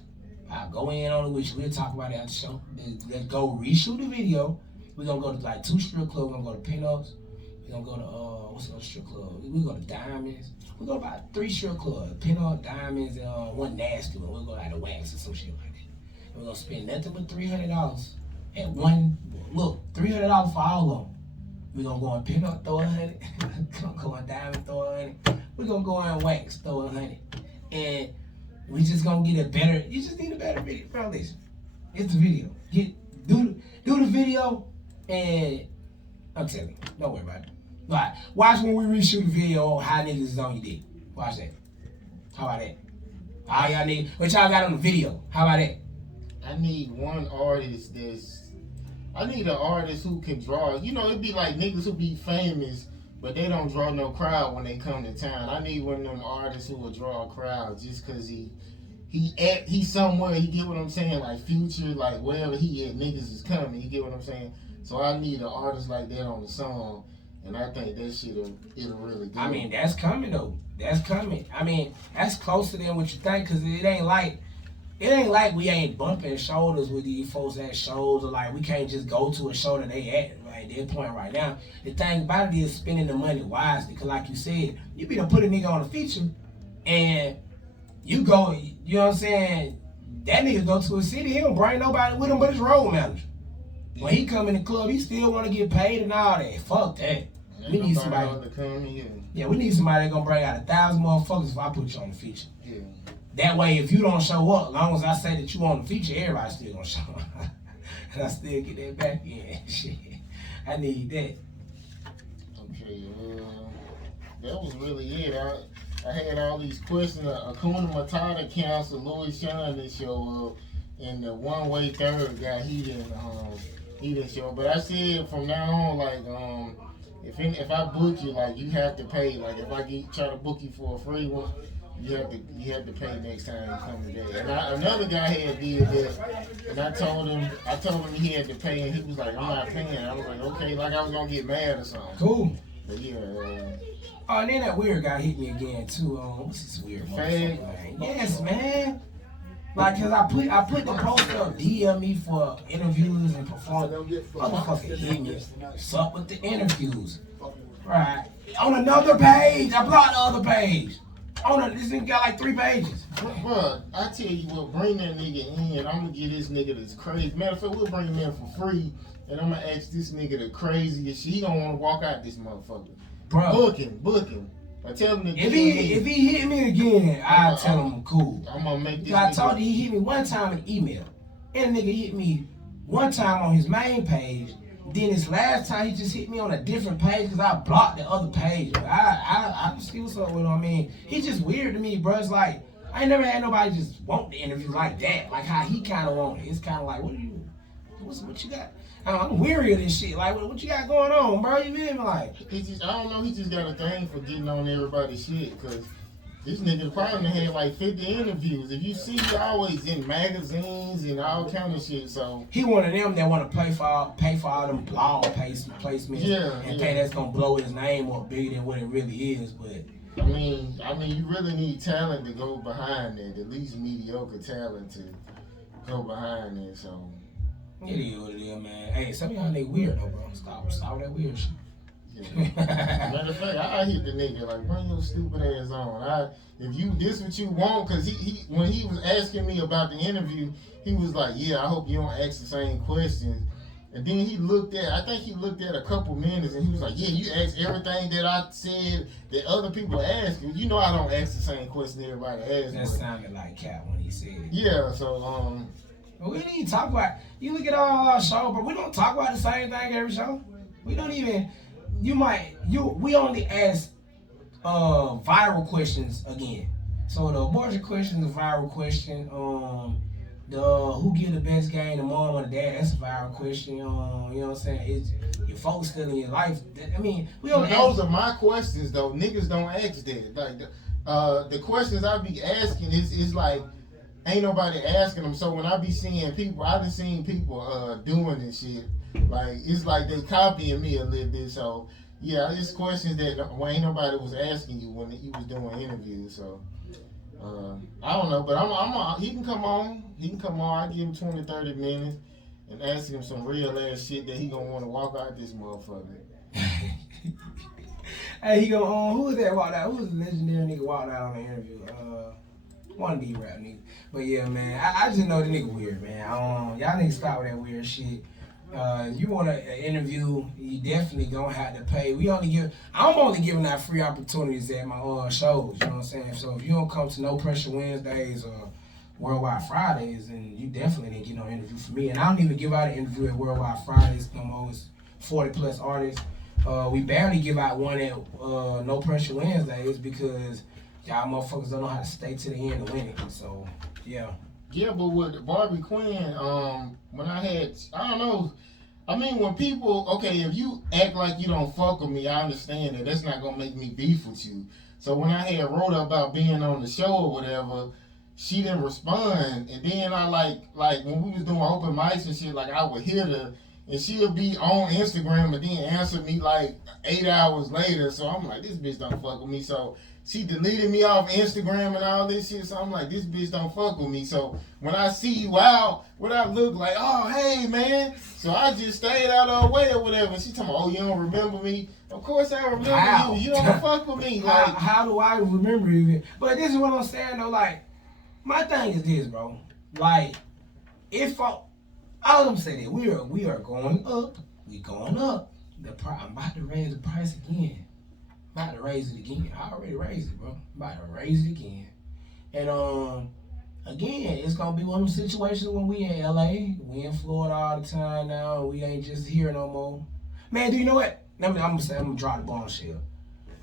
I'll go in on it with you. We'll talk about it at the show. Let's go reshoot the video. We're going to go to like 2 strip clubs. We're going to go to pinups. We're going to go to, what's the other strip club? We go to Diamonds. We go to about 3 strip clubs. Pinup, Diamonds, and one nasty one. We'll go out to Wax or some shit like that. We're going to spend nothing but $300 at one, look, $300 for all of them. We're going to go on Pinup, throw 100. We're going to go on Diamond, throw 100. We're going to go on Wax, throw 100. And we just going to get a better, you just need a better video. Bro, listen, it's the video. Do the video, and I'm telling you, don't worry about it. Like, watch when we reshoot the video on how niggas is on your dick. Watch that. How about that? All y'all need, what y'all got on the video? How about that? I need one artist I need an artist who can draw. You know, it'd be like niggas who be famous, but they don't draw no crowd when they come to town. I need one of them artists who will draw a crowd just because he's somewhere. You get what I'm saying? Like Future, like wherever he at, niggas is coming. You get what I'm saying? So I need an artist like that on the song. And I think that it'll really do. I mean, that's coming though. That's coming. I mean, that's closer than what you think, cause it ain't like we ain't bumping shoulders with these folks at shows, or like we can't just go to a show that they at their point right now. The thing about it is spending the money wisely, cause like you said, you be to put a nigga on a feature, and you go, you know what I'm saying? That nigga go to a city, he don't bring nobody with him but his road manager. When he come in the club, he still want to get paid and all that. Fuck that. We need somebody to come here. Yeah, we need somebody that's gonna bring out 1,000 motherfuckers if I put you on the feature. Yeah. That way, if you don't show up, as long as I say that you on the feature, everybody's still gonna show up. And I still get that back in. Shit. I need that. Okay, that was really it. I had all these questions. Akuna Matata canceled. Louis Sean didn't show up, and the one-way third guy he didn't show up. But I said from now on, like if I book you, like you have to pay. Like if I try to book you for a free one, you have to pay next time you come today. And another guy had did that, and I told him he had to pay, and he was like, I'm not paying. I was like, okay, like I was gonna get mad or something. Cool. But yeah. Oh, and then that weird guy hit me again too. What's this weird motherfucker, man? Yes, man. Like, cause I put the post up, DM me for interviews and performances. Motherfucker hit me. What's up with the interviews? Right. On another page. I blocked the other page. This nigga got like 3 pages. Bro, I tell you what, bring that nigga in. I'm gonna get this nigga this crazy. Matter of fact, we'll bring him in for free, and I'm gonna ask this nigga the craziest shit. He gonna wanna walk out this motherfucker. Bro. Book him. I tell him to if he hit me again, I'll tell him cool. I'm gonna make this. I told you he hit me one time in email. And the nigga hit me one time on his main page. Then this last time he just hit me on a different page because I blocked the other page. But I see what's up with him. I mean, he's just weird to me, bro. It's like I ain't never had nobody just want the interview like that. Like how he kind of want it. It's kind of like, what you got? I'm weary of this shit. Like, what you got going on, bro? You feel me? Like, I don't know. He just got a thing for getting on everybody's shit because this nigga probably had like 50 interviews. If you see, he always in magazines and all kind of shit. So he one of them that want to pay for all them blog placements. Yeah, and think that's gonna blow his name up bigger than what it really is. But I mean, you really need talent to go behind that. At least mediocre talent to go behind that. So it is what it is, man. Hey, some of y'all niggas weird though, bro. Stop that weird shit. Yeah. Matter of fact, I hit the nigga like, bring your stupid ass on. If you this what you want, cause he when he was asking me about the interview, he was like, yeah, I hope you don't ask the same questions. And then I think he looked at a couple minutes and he was like, yeah, you asked everything that I said that other people asked you. You know I don't ask the same question everybody asks. That sounded like Cap when he said it. Yeah, so we didn't even talk about. You look at all our shows, but we don't talk about the same thing every show. We don't even. We only ask viral questions again. So the abortion question is a viral question. The who give the best game, the mom or the dad, that's a viral question. You know what I'm saying? It's your folks still in your life. I mean, we only those are my questions though. Niggas don't ask that. Like the questions I be asking is like ain't nobody asking them. So when I be seeing people, I done seen people doing this shit. Like it's like they copying me a little bit. So yeah, it's questions that ain't nobody was asking you when you was doing interviews. So I don't know, but he can come on. He can come on. I give him 20, 30 minutes and ask him some real ass shit that he gonna want to walk out this motherfucker. Hey, he go who was that walked out? Who was the legendary nigga walked out on the interview? One of these rap niggas. But yeah, man, I just know the nigga weird, man. Y'all niggas stop with that weird shit. You want an interview, you definitely gonna have to pay. I'm only giving out free opportunities at my shows, you know what I'm saying? So if you don't come to No Pressure Wednesdays or Worldwide Fridays, then you definitely didn't get no interview from me. And I don't even give out an interview at Worldwide Fridays no more. It's 40 plus artists. We barely give out one at No Pressure Wednesdays because y'all motherfuckers don't know how to stay to the end to win it. So yeah. Yeah, but with Barbie Quinn, when I don't know. I mean, when people, okay, if you act like you don't fuck with me, I understand that. That's not gonna make me beef with you. So when I had wrote about being on the show or whatever, she didn't respond. And then I like when we was doing open mics and shit, like I would hit her and she'll be on Instagram and then answer me like 8 hours later. So I'm like, this bitch don't fuck with me. So she deleted me off Instagram and all this shit. So I'm like, this bitch don't fuck with me. So when I see you out, what I look like, oh, hey, man. So I just stayed out of her way or whatever. And she told me, oh, you don't remember me? Of course I remember you. You don't fuck with me. Like, how do I remember you? But this is what I'm saying, though. Like, my thing is this, bro. Like, all I'm saying is we are going up. We going up. I'm about to raise the price again. About to raise it again. I already raised it, bro. About to raise it again. And again, it's gonna be one of those situations when we in LA, we in Florida all the time now. We ain't just here no more. Man, do you know what? I'm gonna drop the bombshell.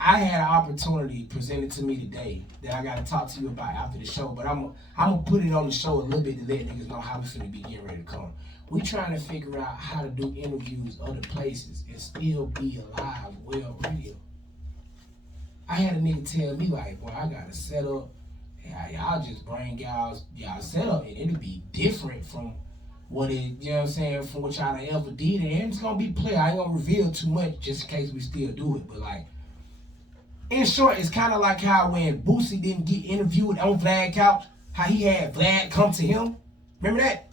I had an opportunity presented to me today that I gotta talk to you about after the show, but I'm gonna put it on the show a little bit to let niggas know how we finna be getting ready to come. We trying to figure out how to do interviews other places and still be alive, well real. I had a nigga tell me like, boy, I gotta set up. Y'all just bring y'all setup and it'll be different from what it, you know what I'm saying, from what y'all ever did. And it's gonna be play. I ain't gonna reveal too much just in case we still do it. But like, in short, it's kind of like how when Boosie didn't get interviewed on Vlad Couch, how he had Vlad come to him. Remember that?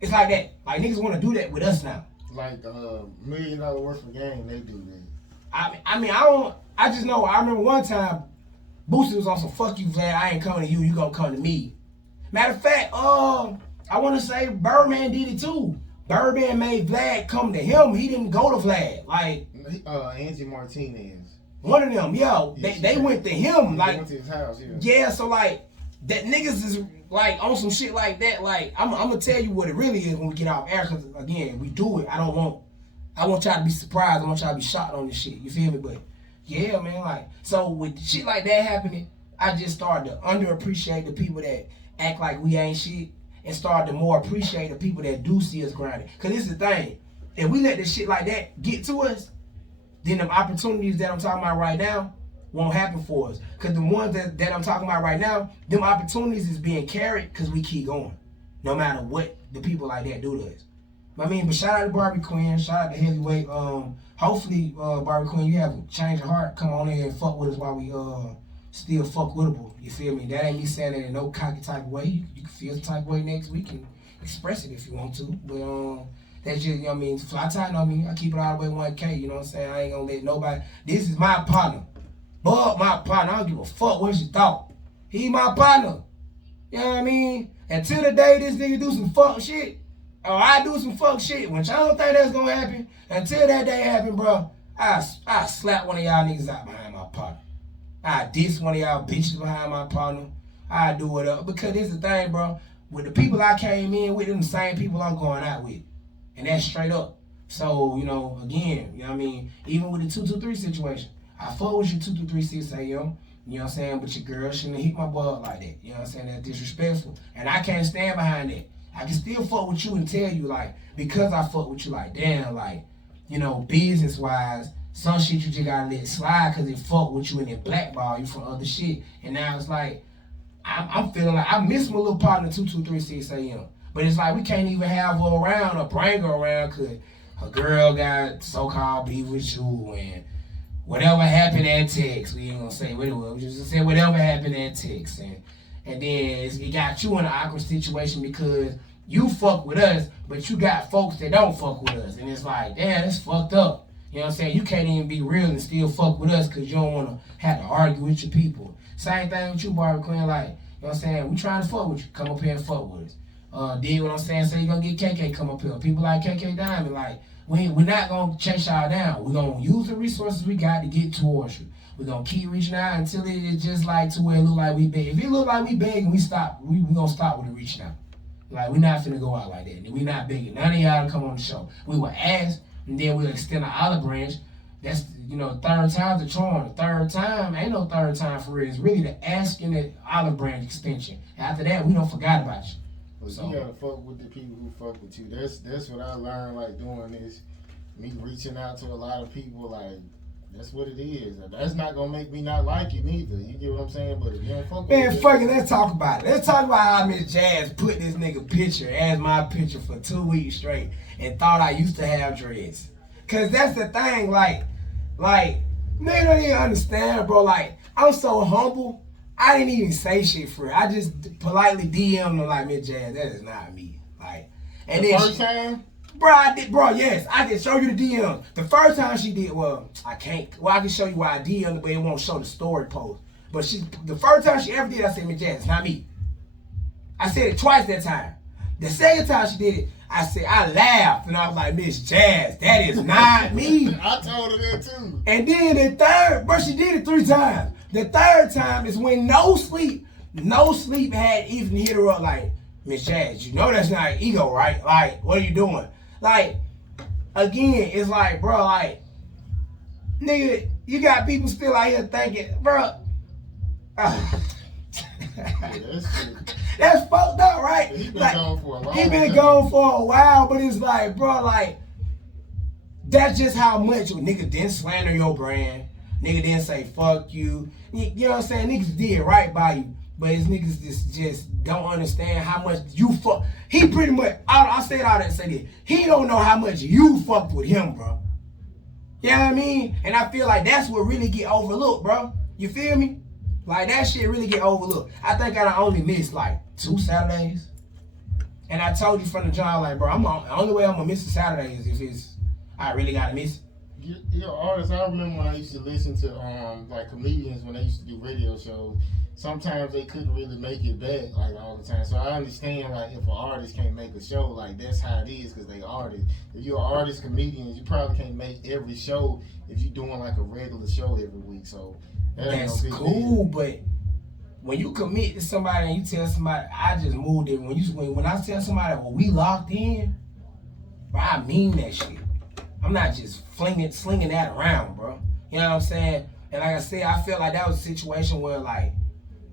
It's like that. Like niggas want to do that with us now. Like $1 million worth of game, they do that. I just know. I remember one time. Boosie was on some fuck you, Vlad. I ain't coming to you. You gonna come to me. Matter of fact, I want to say Birdman did it too. Birdman made Vlad come to him. He didn't go to Vlad. Like Angie Martinez. One of them, yo. They went to him. Like they went to his house. Yeah. So like that niggas is like on some shit like that. Like I'm gonna tell you what it really is when we get off air. Cause again, we do it. I want y'all to be surprised. I want y'all to be shocked on this shit. You feel me? But yeah, man, like, so with shit like that happening, I just started to underappreciate the people that act like we ain't shit and started to more appreciate the people that do see us grinding. Because this is the thing. If we let this shit like that get to us, then the opportunities that I'm talking about right now won't happen for us. Because the ones that I'm talking about right now, them opportunities is being carried because we keep going. No matter what the people like that do to us. But shout out to Barbie Queen, shout out to Heavyweight. Hopefully, Barbie Queen, you have a change of heart. Come on in and fuck with us while we still fuck wittable. You feel me? That ain't me saying it in no cocky type of way. You can feel the type of way next week and express it if you want to. But that's just, you know what I mean? Fly tight on me. I keep it all the way 1K, you know what I'm saying? I ain't gonna let nobody. This is my partner. Bug my partner. I don't give a fuck what you thought. He my partner. You know what I mean? Until the day this nigga do some fuck shit, or I do some fuck shit, which I don't think that's gonna happen. Until that day happen, bro, I slap one of y'all niggas out behind my partner. I diss one of y'all bitches behind my partner. I do it up. Because this is the thing, bro. With the people I came in with, them the same people I'm going out with. And that's straight up. So, you know, again, you know what I mean? Even with the 223 situation, I fuck with your 2236 AM. You know what I'm saying? But your girl shouldn't hit my bug like that. You know what I'm saying? That's disrespectful. And I can't stand behind that. I can still fuck with you and tell you, like, because I fuck with you, like, damn, like, you know, business-wise, some shit you just gotta let slide because it fuck with you and it blackball you from other shit. And now it's like, I'm feeling like I miss my little partner 2236 AM. But it's like we can't even have her around or bring her around because her girl got so-called beef with you and whatever happened at text. We ain't gonna say what it was. We just say whatever happened at text. And then it got you in an awkward situation because you fuck with us, but you got folks that don't fuck with us. And it's like, damn, that's fucked up. You know what I'm saying? You can't even be real and still fuck with us because you don't want to have to argue with your people. Same thing with you, Barbie Queen. Like, you know what I'm saying? We trying to fuck with you. Come up here and fuck with us. Did what I'm saying? Say you're going to get KK come up here. People like KK Diamond, like, we're not going to chase y'all down. We're going to use the resources we got to get towards you. We're going to keep reaching out until it is just like to where it look like we beg. If it look like we beg and we stop, we going to stop with the reaching out. Like, we're not finna go out like that. We're not begging none of y'all to come on the show. We will ask, and then we'll extend an olive branch. That's, you know, third time's the charm. The third time, ain't no third time for real. It's really the asking the olive branch extension. After that, we don't forgot about you. Well, so, you gotta fuck with the people who fuck with you. That's what I learned, like, doing this. Me reaching out to a lot of people, like, that's what it is. That's not gonna make me not like it neither. You get what I'm saying? But if you don't fuck with man, fuck it, let's talk about it. Let's talk about how Miss Jazz put this nigga picture as my picture for 2 weeks straight and thought I used to have dreads. Cause that's the thing, like, man, don't even understand, bro. Like, I'm so humble. I didn't even say shit for it. I just politely DM'd her like, Miss Jazz, that is not me. Like, and the then first time? Yes, I can show you the DM. The first time she did, well, I can't. Well, I can show you why I DM'd, but it won't show the story post. But the first time she ever did, I said, Miss Jazz, it's not me. I said it twice that time. The second time she did it, I said, I laughed, and I was like, Miss Jazz, that is not me. I told her that too. And then the third, bro, she did it 3 times. The third time is when no sleep had even hit her up like, Miss Jazz, you know that's not ego, right? Like, what are you doing? Like, again, it's like, bro, like, nigga, you got people still out here thinking, bro. That's fucked up, right? He been like, gone for a long He been time. gone for a while, but it's like, bro, like, that's just how much nigga didn't slander your brand. Nigga didn't say fuck you. You know what I'm saying? Niggas did right by you. But his niggas just don't understand how much you fuck. He pretty much, I said all that to say this. He don't know how much you fucked with him, bro. You know what I mean? And I feel like that's what really get overlooked, bro. You feel me? Like, that shit really get overlooked. I think I only missed, like, 2 Saturdays. And I told you from the job, like, bro, the only way I'm going to miss a Saturday is if I really got to miss it. You're artists. I remember when I used to listen to, like, comedians when they used to do radio shows. Sometimes they couldn't really make it back, like, all the time. So I understand, like, if an artist can't make a show, like, that's how it is because they artists. If you're an artist, comedian, you probably can't make every show if you're doing, like, a regular show every week. So that's cool, but when you commit to somebody and you tell somebody, I just moved it. When I tell somebody, well, we locked in, bro, I mean that shit. I'm not just slinging that around, bro. You know what I'm saying? And like I said, I felt like that was a situation where, like,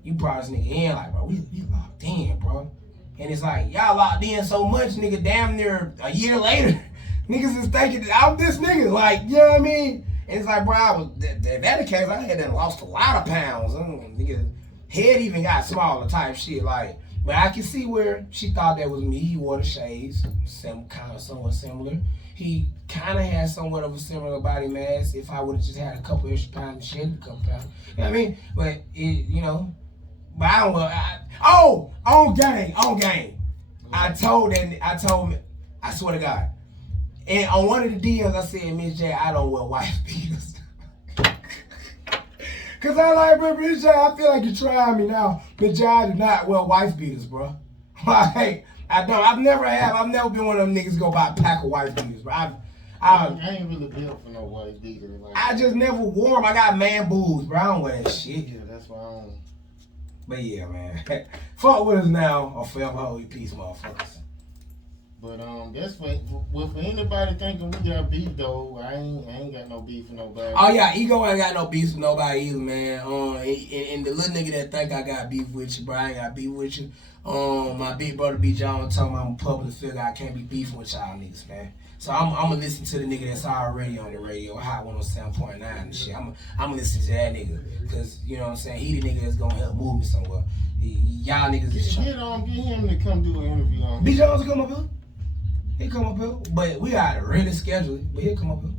you brought this nigga in, like, bro, we locked in, bro. And it's like, y'all locked in so much, nigga, damn near a year later, niggas is thinking that I'm this nigga, like, you know what I mean? And it's like, bro, that the case, I had lost a lot of pounds. Nigga, head even got smaller type shit, like. But I can see where she thought that was me. He wore the shades, somewhat similar. He kind of had somewhat of a similar body mass. If I would have just had a couple extra pounds and shed a couple pounds, you know what I mean? But it, you know, but I don't. On game. I swear to God. And on one of the DMs, I said, Miss J, I don't wear wife beaters. Cause I like, bro, Miss J, I feel like you're trying me now. Miss J, I do not wear wife beaters, bro. Like, I don't. I've never been one of them niggas go buy a pack of wife beaters, bro. I ain't really built for no wife beater. Like, I just never wore them. I got man boobs, bro. I don't wear that shit. Yeah, that's why I don't. But yeah, man. Fuck with us now or forever hold your peace, motherfuckers. But that's for anybody thinking we got beef though. I ain't got no beef with nobody. Oh yeah, ego ain't got no beef with nobody either, man. And the little nigga that think I got beef with you, bro, I ain't got beef with you. My big brother B. John told me I'm a public figure. I can't be beefing with y'all niggas, man. So I'm gonna listen to the nigga that's already on the radio, Hot 107.9 and shit. I'm gonna listen to that nigga, cause you know what I'm saying. He the nigga that's gonna help move me somewhere. Y'all niggas is trying. Get him to come do an interview on. B. Jones will come up here. He'll come up here, but we gotta really schedule it. But he'll come up here.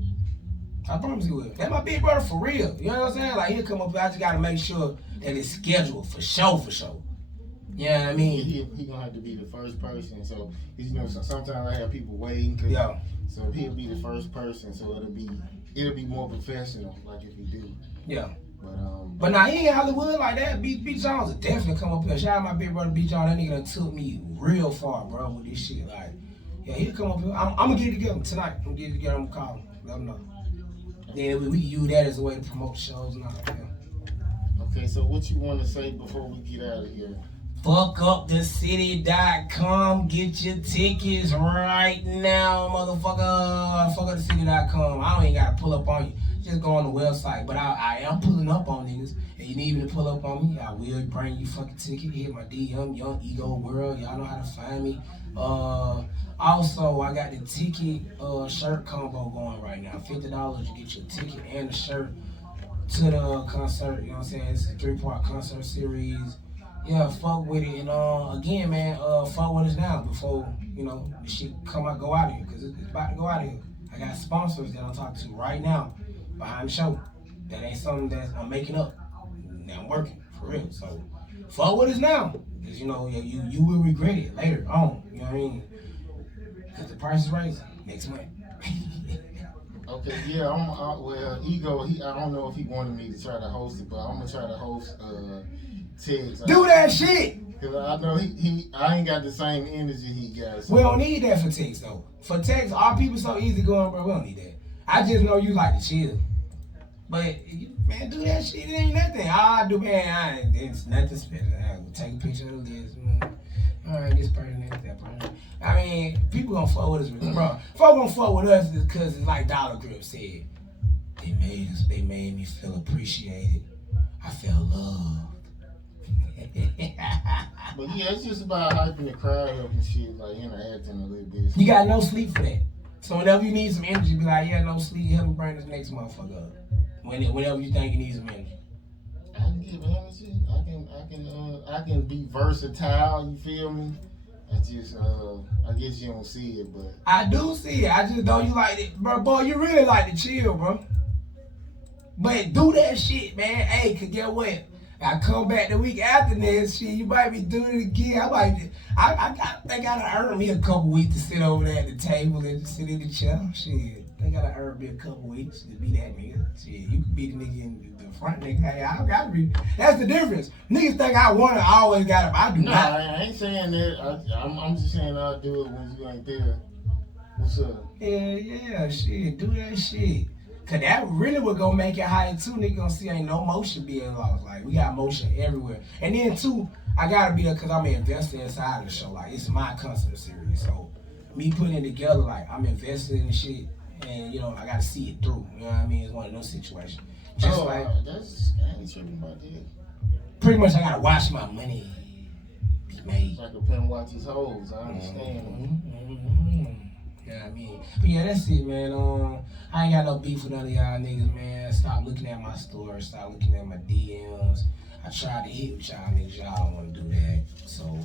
I promise he will. That's my big brother for real. You know what I'm saying? Like, he'll come up here. I just gotta make sure that it's scheduled for sure. You know what I mean? He gonna have to be the first person. So, you know, sometimes I have people waiting. Yeah. So he'll be the first person. So it'll be more professional, like if he do. Yeah. But nah, he ain't Hollywood like that. B. Jones will definitely come up here. Shout out my big brother B. Jones. That nigga done took me real far, bro, with this shit. Like, yeah, he'll come up here. I'm gonna get it together tonight. I'm gonna call him. Let him know. Then we use that as a way to promote the shows and all that. Yeah. Okay, so what you want to say before we get out of here? Fuckupthecity.com. Get your tickets right now, motherfucker. Fuckupthecity.com. I don't even gotta pull up on you. Just go on the website. But I am pulling up on niggas. And you need me to pull up on me, I will bring you fucking ticket. Hit my DM, Young Ego World. Y'all know how to find me. Also, I got the ticket shirt combo going right now. $50, you get your ticket and the shirt to the concert. You know what I'm saying? It's a 3-part concert series. Yeah, fuck with it. And again, man, fuck with us now before, you know, the shit go out of here. Because it's about to go out of here. I got sponsors that I'm talking to right now behind the show. That ain't something that I'm making up. Now I'm working, for real. So, fuck with us now. Because, you know, you will regret it later on. You know what I mean? Because the price is rising next month. Okay, yeah, well, Ego, I don't know if he wanted me to try to host it, but I'm going to try to host Tiggs. Do that shit! Cause I know I ain't got the same energy he got. So. We don't need that for text though. For text, our people so easy going, bro. We don't need that. I just know you like to chill. But man, do that shit. It ain't nothing. All I do, man, it's nothing special. I take a picture of the list, man. All right, this person is that person. I mean, people gonna fuck with us, bro. Folk gonna fuck with us because it's like Dollar Grip said. They made me feel appreciated. I felt loved. But yeah, it's just about hyping the crowd up and shit, like interacting a little bit. You got no sleep for that. So whenever you need some energy, be like, yeah, no sleep, help me bring this next motherfucker up. Whenever you think you need some energy. I can give energy. I can be versatile. You feel me? I guess you don't see it, but I do see it. I just know you like it, bro. Boy, you really like to chill, bro. But do that shit, man. Hey, cause get what? I come back the week after this, shit, you might be doing it again. They gotta earn me a couple weeks to sit over there at the table and just sit in the chair. Shit, they gotta earn me a couple weeks to be that nigga. Shit, you can be the nigga in the front, nigga. Hey, I gotta be. That's the difference. Niggas think I wanna always gotta. I do no, not. I ain't saying that. I'm just saying I'll do it when you ain't there. What's up? Yeah, shit, do that shit. Cause that really would gonna make it high too. Nigga gonna see ain't no motion being lost. Like we got motion everywhere. And then too, I gotta be there cause I'm an investor inside of the show. Like it's my concert series. So me putting it together, like I'm invested in the shit and you know, I gotta see it through. You know what I mean? It's one of those situations. Just I ain't tripping about that. Pretty much I gotta watch my money be made. Like a pimp watch his hoes, I understand. You know what I mean? But yeah, that's it, man. I ain't got no beef with none of y'all niggas, man. Stop looking at my stories. Stop looking at my DMs. I tried to hit with y'all niggas. Y'all don't want to do that. So,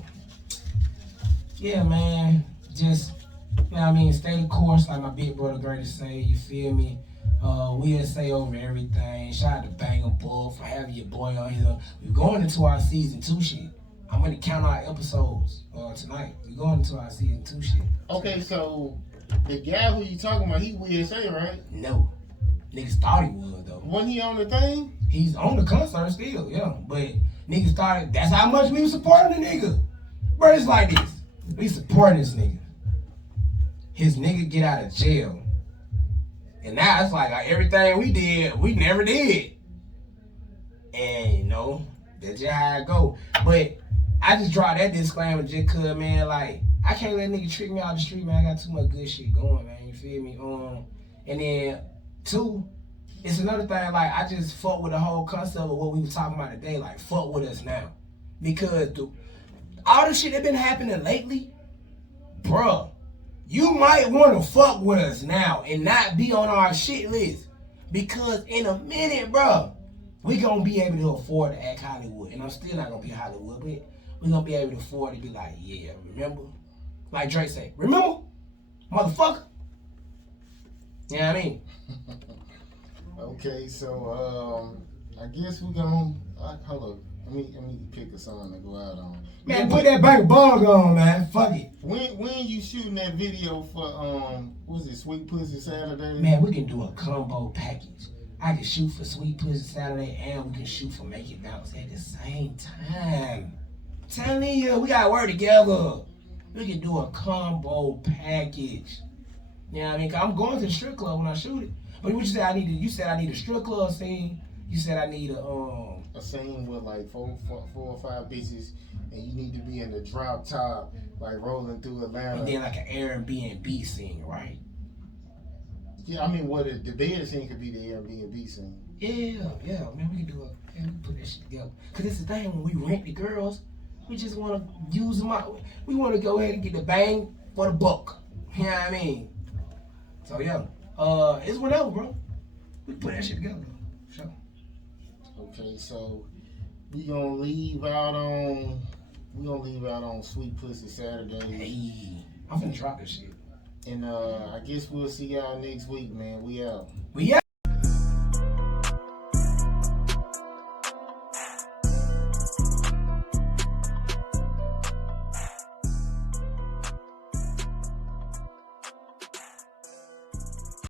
yeah, man. Just, you know what I mean? Stay the course, like my big brother Grady say. You feel me? We'll say over everything. Shout out to Bangem Bugg for having your boy on here. We're going into our season 2 shit. I'm going to count our episodes tonight. We're going into our season 2 shit. Okay, so the guy who you talking about, he with SA, right? No. Niggas thought he was, though. Wasn't he on the thing? He's on the concert still, yeah. But niggas thought that's how much we was supporting the nigga. Bro, it's like this. We supporting this nigga. His nigga get out of jail. And now it's like everything we did, we never did. And, you know, that's just how it go. But I just dropped that disclaimer just cause, man, like, I can't let nigga trick me out the street, man. I got too much good shit going, man. You feel me? And then, 2, it's another thing, like, I just fuck with the whole concept of what we was talking about today. Like, fuck with us now. Because all the shit that been happening lately, bruh, you might want to fuck with us now and not be on our shit list. Because in a minute, bruh, we gonna be able to afford to act Hollywood. And I'm still not gonna be Hollywood, but we gonna be able to afford to be like, yeah, remember? Like Drake say, remember? Motherfucker. You know what I mean? Okay, so I guess we're gonna hold up. Let me pick a song to go out on. Man, put that Bugg on, man. Fuck it. When you shooting that video for what was it, Sweet Pussy Saturday? Man, we can do a combo package. I can shoot for Sweet Pussy Saturday and we can shoot for Make It Bounce at the same time. I'm telling you, we gotta work together. We can do a combo package. You know what I mean? 'Cause I'm going to the strip club when I shoot it. But what you said you said I need a strip club scene. You said I need a scene with like four or five bitches, and you need to be in the drop top, like rolling through Atlanta. And then like an Airbnb scene, right? Yeah, I mean, the bed scene could be the Airbnb scene. Yeah, man, we can do we can put that shit together. Cause it's the thing when we rent the girls, we just want to use them out. We want to go ahead and get the bang for the buck. You know what I mean? So yeah, it's whatever, bro. We can put that shit together. Sure. Okay, so we gonna leave out on Sweet Pussy Saturday. Hey, I'm finna drop this shit. And I guess we'll see y'all next week, man. We out. We out.